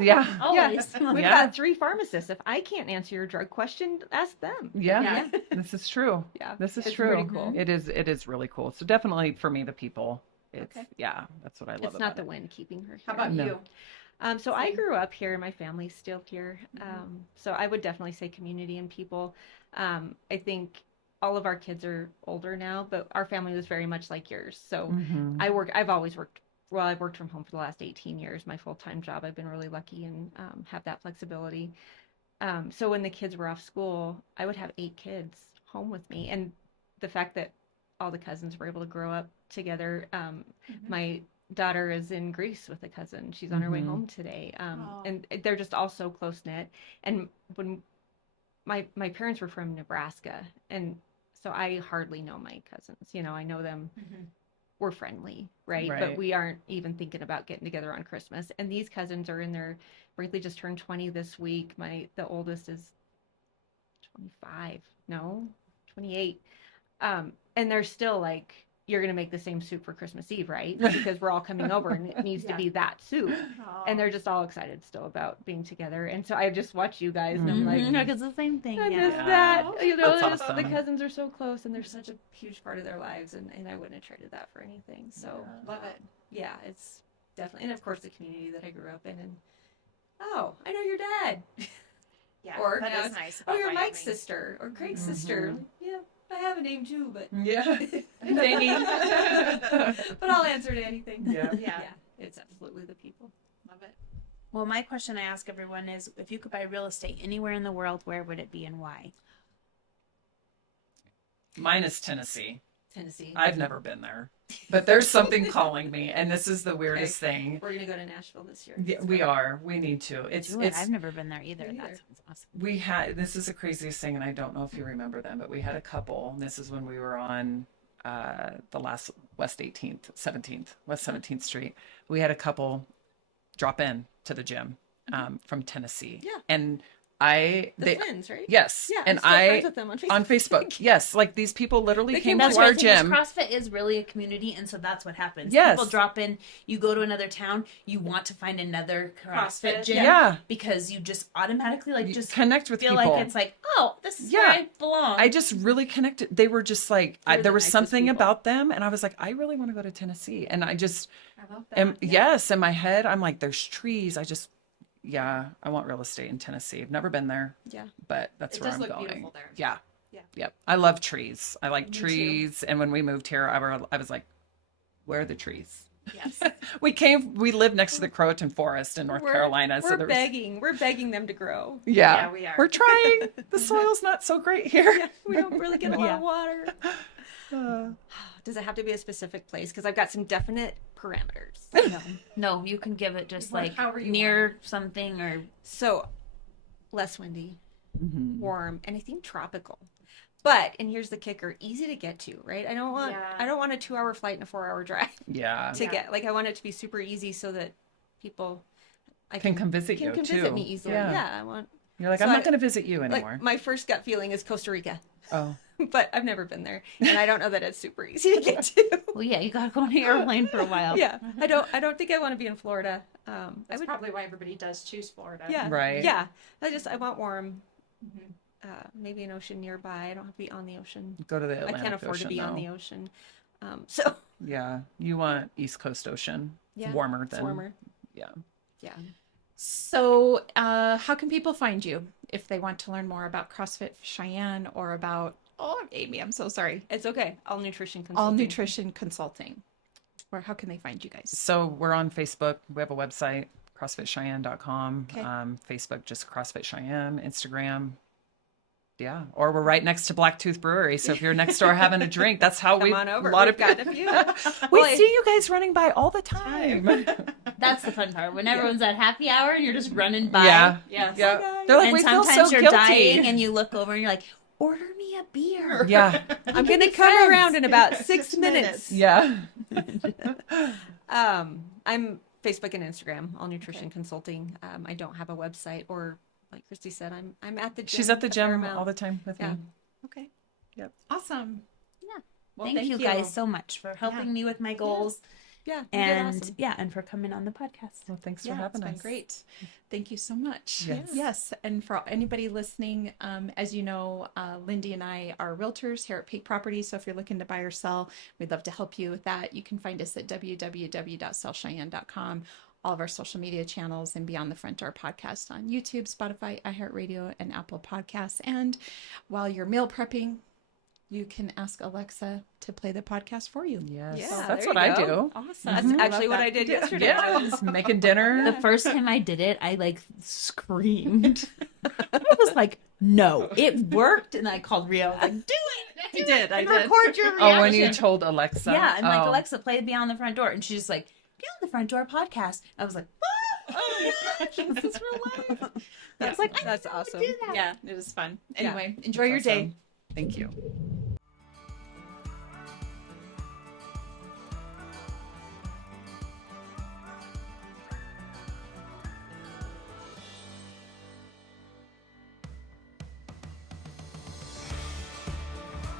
yeah, Always. We've Yeah. got 3 pharmacists. If I can't answer your drug question, ask them. yeah. This is true. Yeah. This is It's true. pretty cool. It is really cool. So definitely for me, the people. It's Okay. that's what I love It's about not the it. wind keeping her here. How about No. you? So I grew up here. My family's still here. So I would definitely say community and people. I think all of our kids are older now, but our family was very much like yours. So I've always worked. Well, I've worked from home for the last 18 years, my full-time job. I've been really lucky and have that flexibility. So when the kids were off school, I would have 8 kids home with me. And the fact that all the cousins were able to grow up together. My daughter is in Greece with a cousin. She's on her way home today. And they're just all so close-knit. And when my parents were from Nebraska, and so I hardly know my cousins. I know them. We're friendly, right? But Right. we aren't even thinking about getting together on Christmas. And these cousins are in their, Brinkley just turned 20 this week. The oldest is 25, no, 28. And they're still like, you're going to make the same soup for Christmas Eve, right? Because we're all coming over and it needs to be that soup. And they're just all excited still about being together. And so I just watch you guys and I'm like, It's the same thing. I Yeah. miss that. That's Just awesome. the cousins are so close and They're they're such a huge part of their lives, and I wouldn't have traded that for anything. So Love it. yeah, it's definitely, and of course the community that I grew up in. And oh, I know your dad. Yeah, Or that now is nice. Oh, about you're Wyoming. Mike's sister or Craig's sister. Yeah, I have a name too, but Yeah. it's Aimee. But I'll answer to anything. Yeah. Yeah. It's absolutely the people. Love it. Well, my question I ask everyone is, if you could buy real estate anywhere in the world, where would it be and why? Mine is Tennessee. Tennessee. I've never been there. But there's something calling me, and this is the weirdest thing. We're gonna go to Nashville this year. Yeah, we are. We need to. It's I've never been there either. Me That either. sounds awesome. we had, this is the craziest thing, and I don't know if you remember them, but we had a couple, and this is when we were on the last West 17th Street. We had a couple drop in to the gym from Tennessee. Yeah. And The they, twins, right? yes. Yeah, And I'm still friends with them on Facebook. on Facebook, yes. Like these people literally came That's to our right. gym. CrossFit is really a community, and so that's what happens. Yes. People drop in. You go to another town. You want to find another CrossFit CrossFit, gym, Yeah. because you just automatically You just connect with feel people. like it's like, oh, this is Yeah. where I belong. I just really connected. They were just like, They're there the was nicest something people. about them. And I was like, I really want to go to Tennessee. And I just, I love that. yes, in my head, I'm like, there's trees. I want real estate in Tennessee. I've never been there, Yeah. but that's It where does I'm look going. beautiful there. Yeah. Yeah. Yep. I love trees. I like Me too. trees. And when we moved here, I was like, where are the trees? Yes. We lived next to the Croatan Forest in North Carolina. We're So there was, begging them to grow. yeah, Yeah, we are. We're trying. The soil's not so great here. We don't really get a lot Yeah. of water. Does it have to be a specific place? Because I've got some definite parameters. No, you can give it just What- like however you near something or So, less windy, Mhm. warm, anything tropical. But, and here's the kicker, easy to get to, right? I don't want a 2-hour flight and a 4-hour drive Yeah. to Yeah. get. Like, I want it to be super easy so that people Can come visit you can too. visit me easily. Yeah, I want. You're like, So I'm not I- going to visit you anymore. Like, my first gut feeling is Costa Rica, Oh, but I've never been there, and I don't know that it's super easy to get to. well, yeah, you gotta go on an airplane for a while. Yeah, I don't think I want to be in Florida. I That's would. probably why everybody does choose Florida. Yeah. Right. Yeah. I want warm. Mhm. Maybe an ocean nearby. I don't have to be on the ocean. go to the I Atlantic can't afford Ocean, to be on though. the ocean. So Yeah, you want East Coast Ocean. yeah, Warmer it's than. warmer. Yeah. Yeah. So, how can people find you if they want to learn more about CrossFit Cheyenne or about, Aimee, I'm so sorry, It's okay. All nutrition consulting. All Nutrition Consulting? Or how can they find you guys? So we're on Facebook. We have a website, CrossFitCheyenne.com. Okay. Facebook, just CrossFit Cheyenne. Instagram. Yeah. Or we're right next to Blacktooth Brewery. So if you're next door having a drink, that's how Come we on over. A lot We've of got a few. we Well, see you guys running by all the time. That's the fun part. When everyone's at happy hour and you're just running by. Yeah. Yes. Yeah. They're like, And we feel sometimes so you're guilty. dying and you look over and you're like, order me a beer. Yeah. I'm gonna come friends. around in about 6 minutes. Yeah. I'm Facebook and Instagram, All Nutrition Consulting. I don't have a website, or like Christy said, I'm at the gym. She's at the a fair gym amount. all the time with Yeah. me. Okay. Awesome. Yeah. Well, thank you guys so much for helping me with my goals. Yeah. you did And awesome. and for coming on the podcast. Well, thanks for Yeah, having it's been us. great. Thank you so much. Yes. Yes. And for anybody listening, as you know, Lindee and I are realtors here at Peak Properties. So if you're looking to buy or sell, we'd love to help you with that. You can find us at www.sellcheyenne.com. All of our social media channels and Beyond the Front Door podcast on YouTube, Spotify, iHeartRadio, and Apple Podcasts. And while you're meal prepping, you can ask Alexa to play the podcast for you. Yes. Yeah, That's there what you I go. do. Awesome. That's actually what I did yesterday. Yeah. Making dinner. The first time I did it, I like screamed. I was like, no, it worked. And I called Rhea. I was like, do it. You did. I And did. record your Oh, reaction. when you told Alexa. Yeah. And like, Oh. Alexa, play Beyond the Front Door. And she's just like, Beyond the Front Door podcast. I was like, oh my gosh, this is real life. I was like, I That's didn't know awesome. to do that. Yeah, it is fun. Yeah. Anyway, enjoy your day. Awesome. Thank you.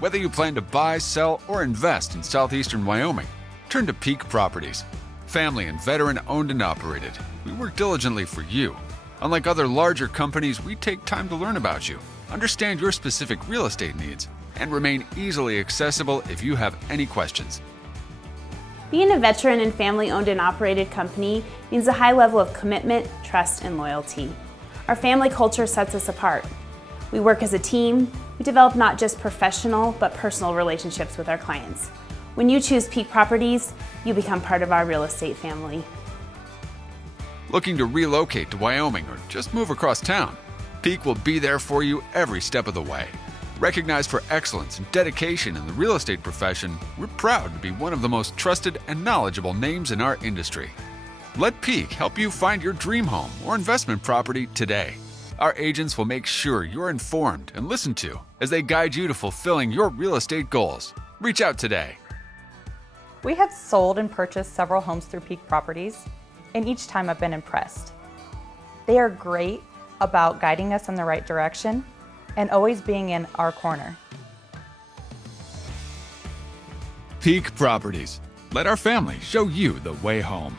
Whether you plan to buy, sell, or invest in southeastern Wyoming, turn to Peak Properties. Family and veteran owned and operated, we work diligently for you. Unlike other larger companies, we take time to learn about you, understand your specific real estate needs, and remain easily accessible if you have any questions. Being a veteran and family-owned and operated company means a high level of commitment, trust, and loyalty. Our family culture sets us apart. We work as a team. We develop not just professional, but personal relationships with our clients. When you choose Peak Properties, you become part of our real estate family. Looking to relocate to Wyoming or just move across town? Peak will be there for you every step of the way. Recognized for excellence and dedication in the real estate profession, we're proud to be one of the most trusted and knowledgeable names in our industry. Let Peak help you find your dream home or investment property today. Our agents will make sure you're informed and listened to as they guide you to fulfilling your real estate goals. Reach out today. We have sold and purchased several homes through Peak Properties, and each time I've been impressed. They are great about guiding us in the right direction and always being in our corner. Peak Properties. Let our family show you the way home.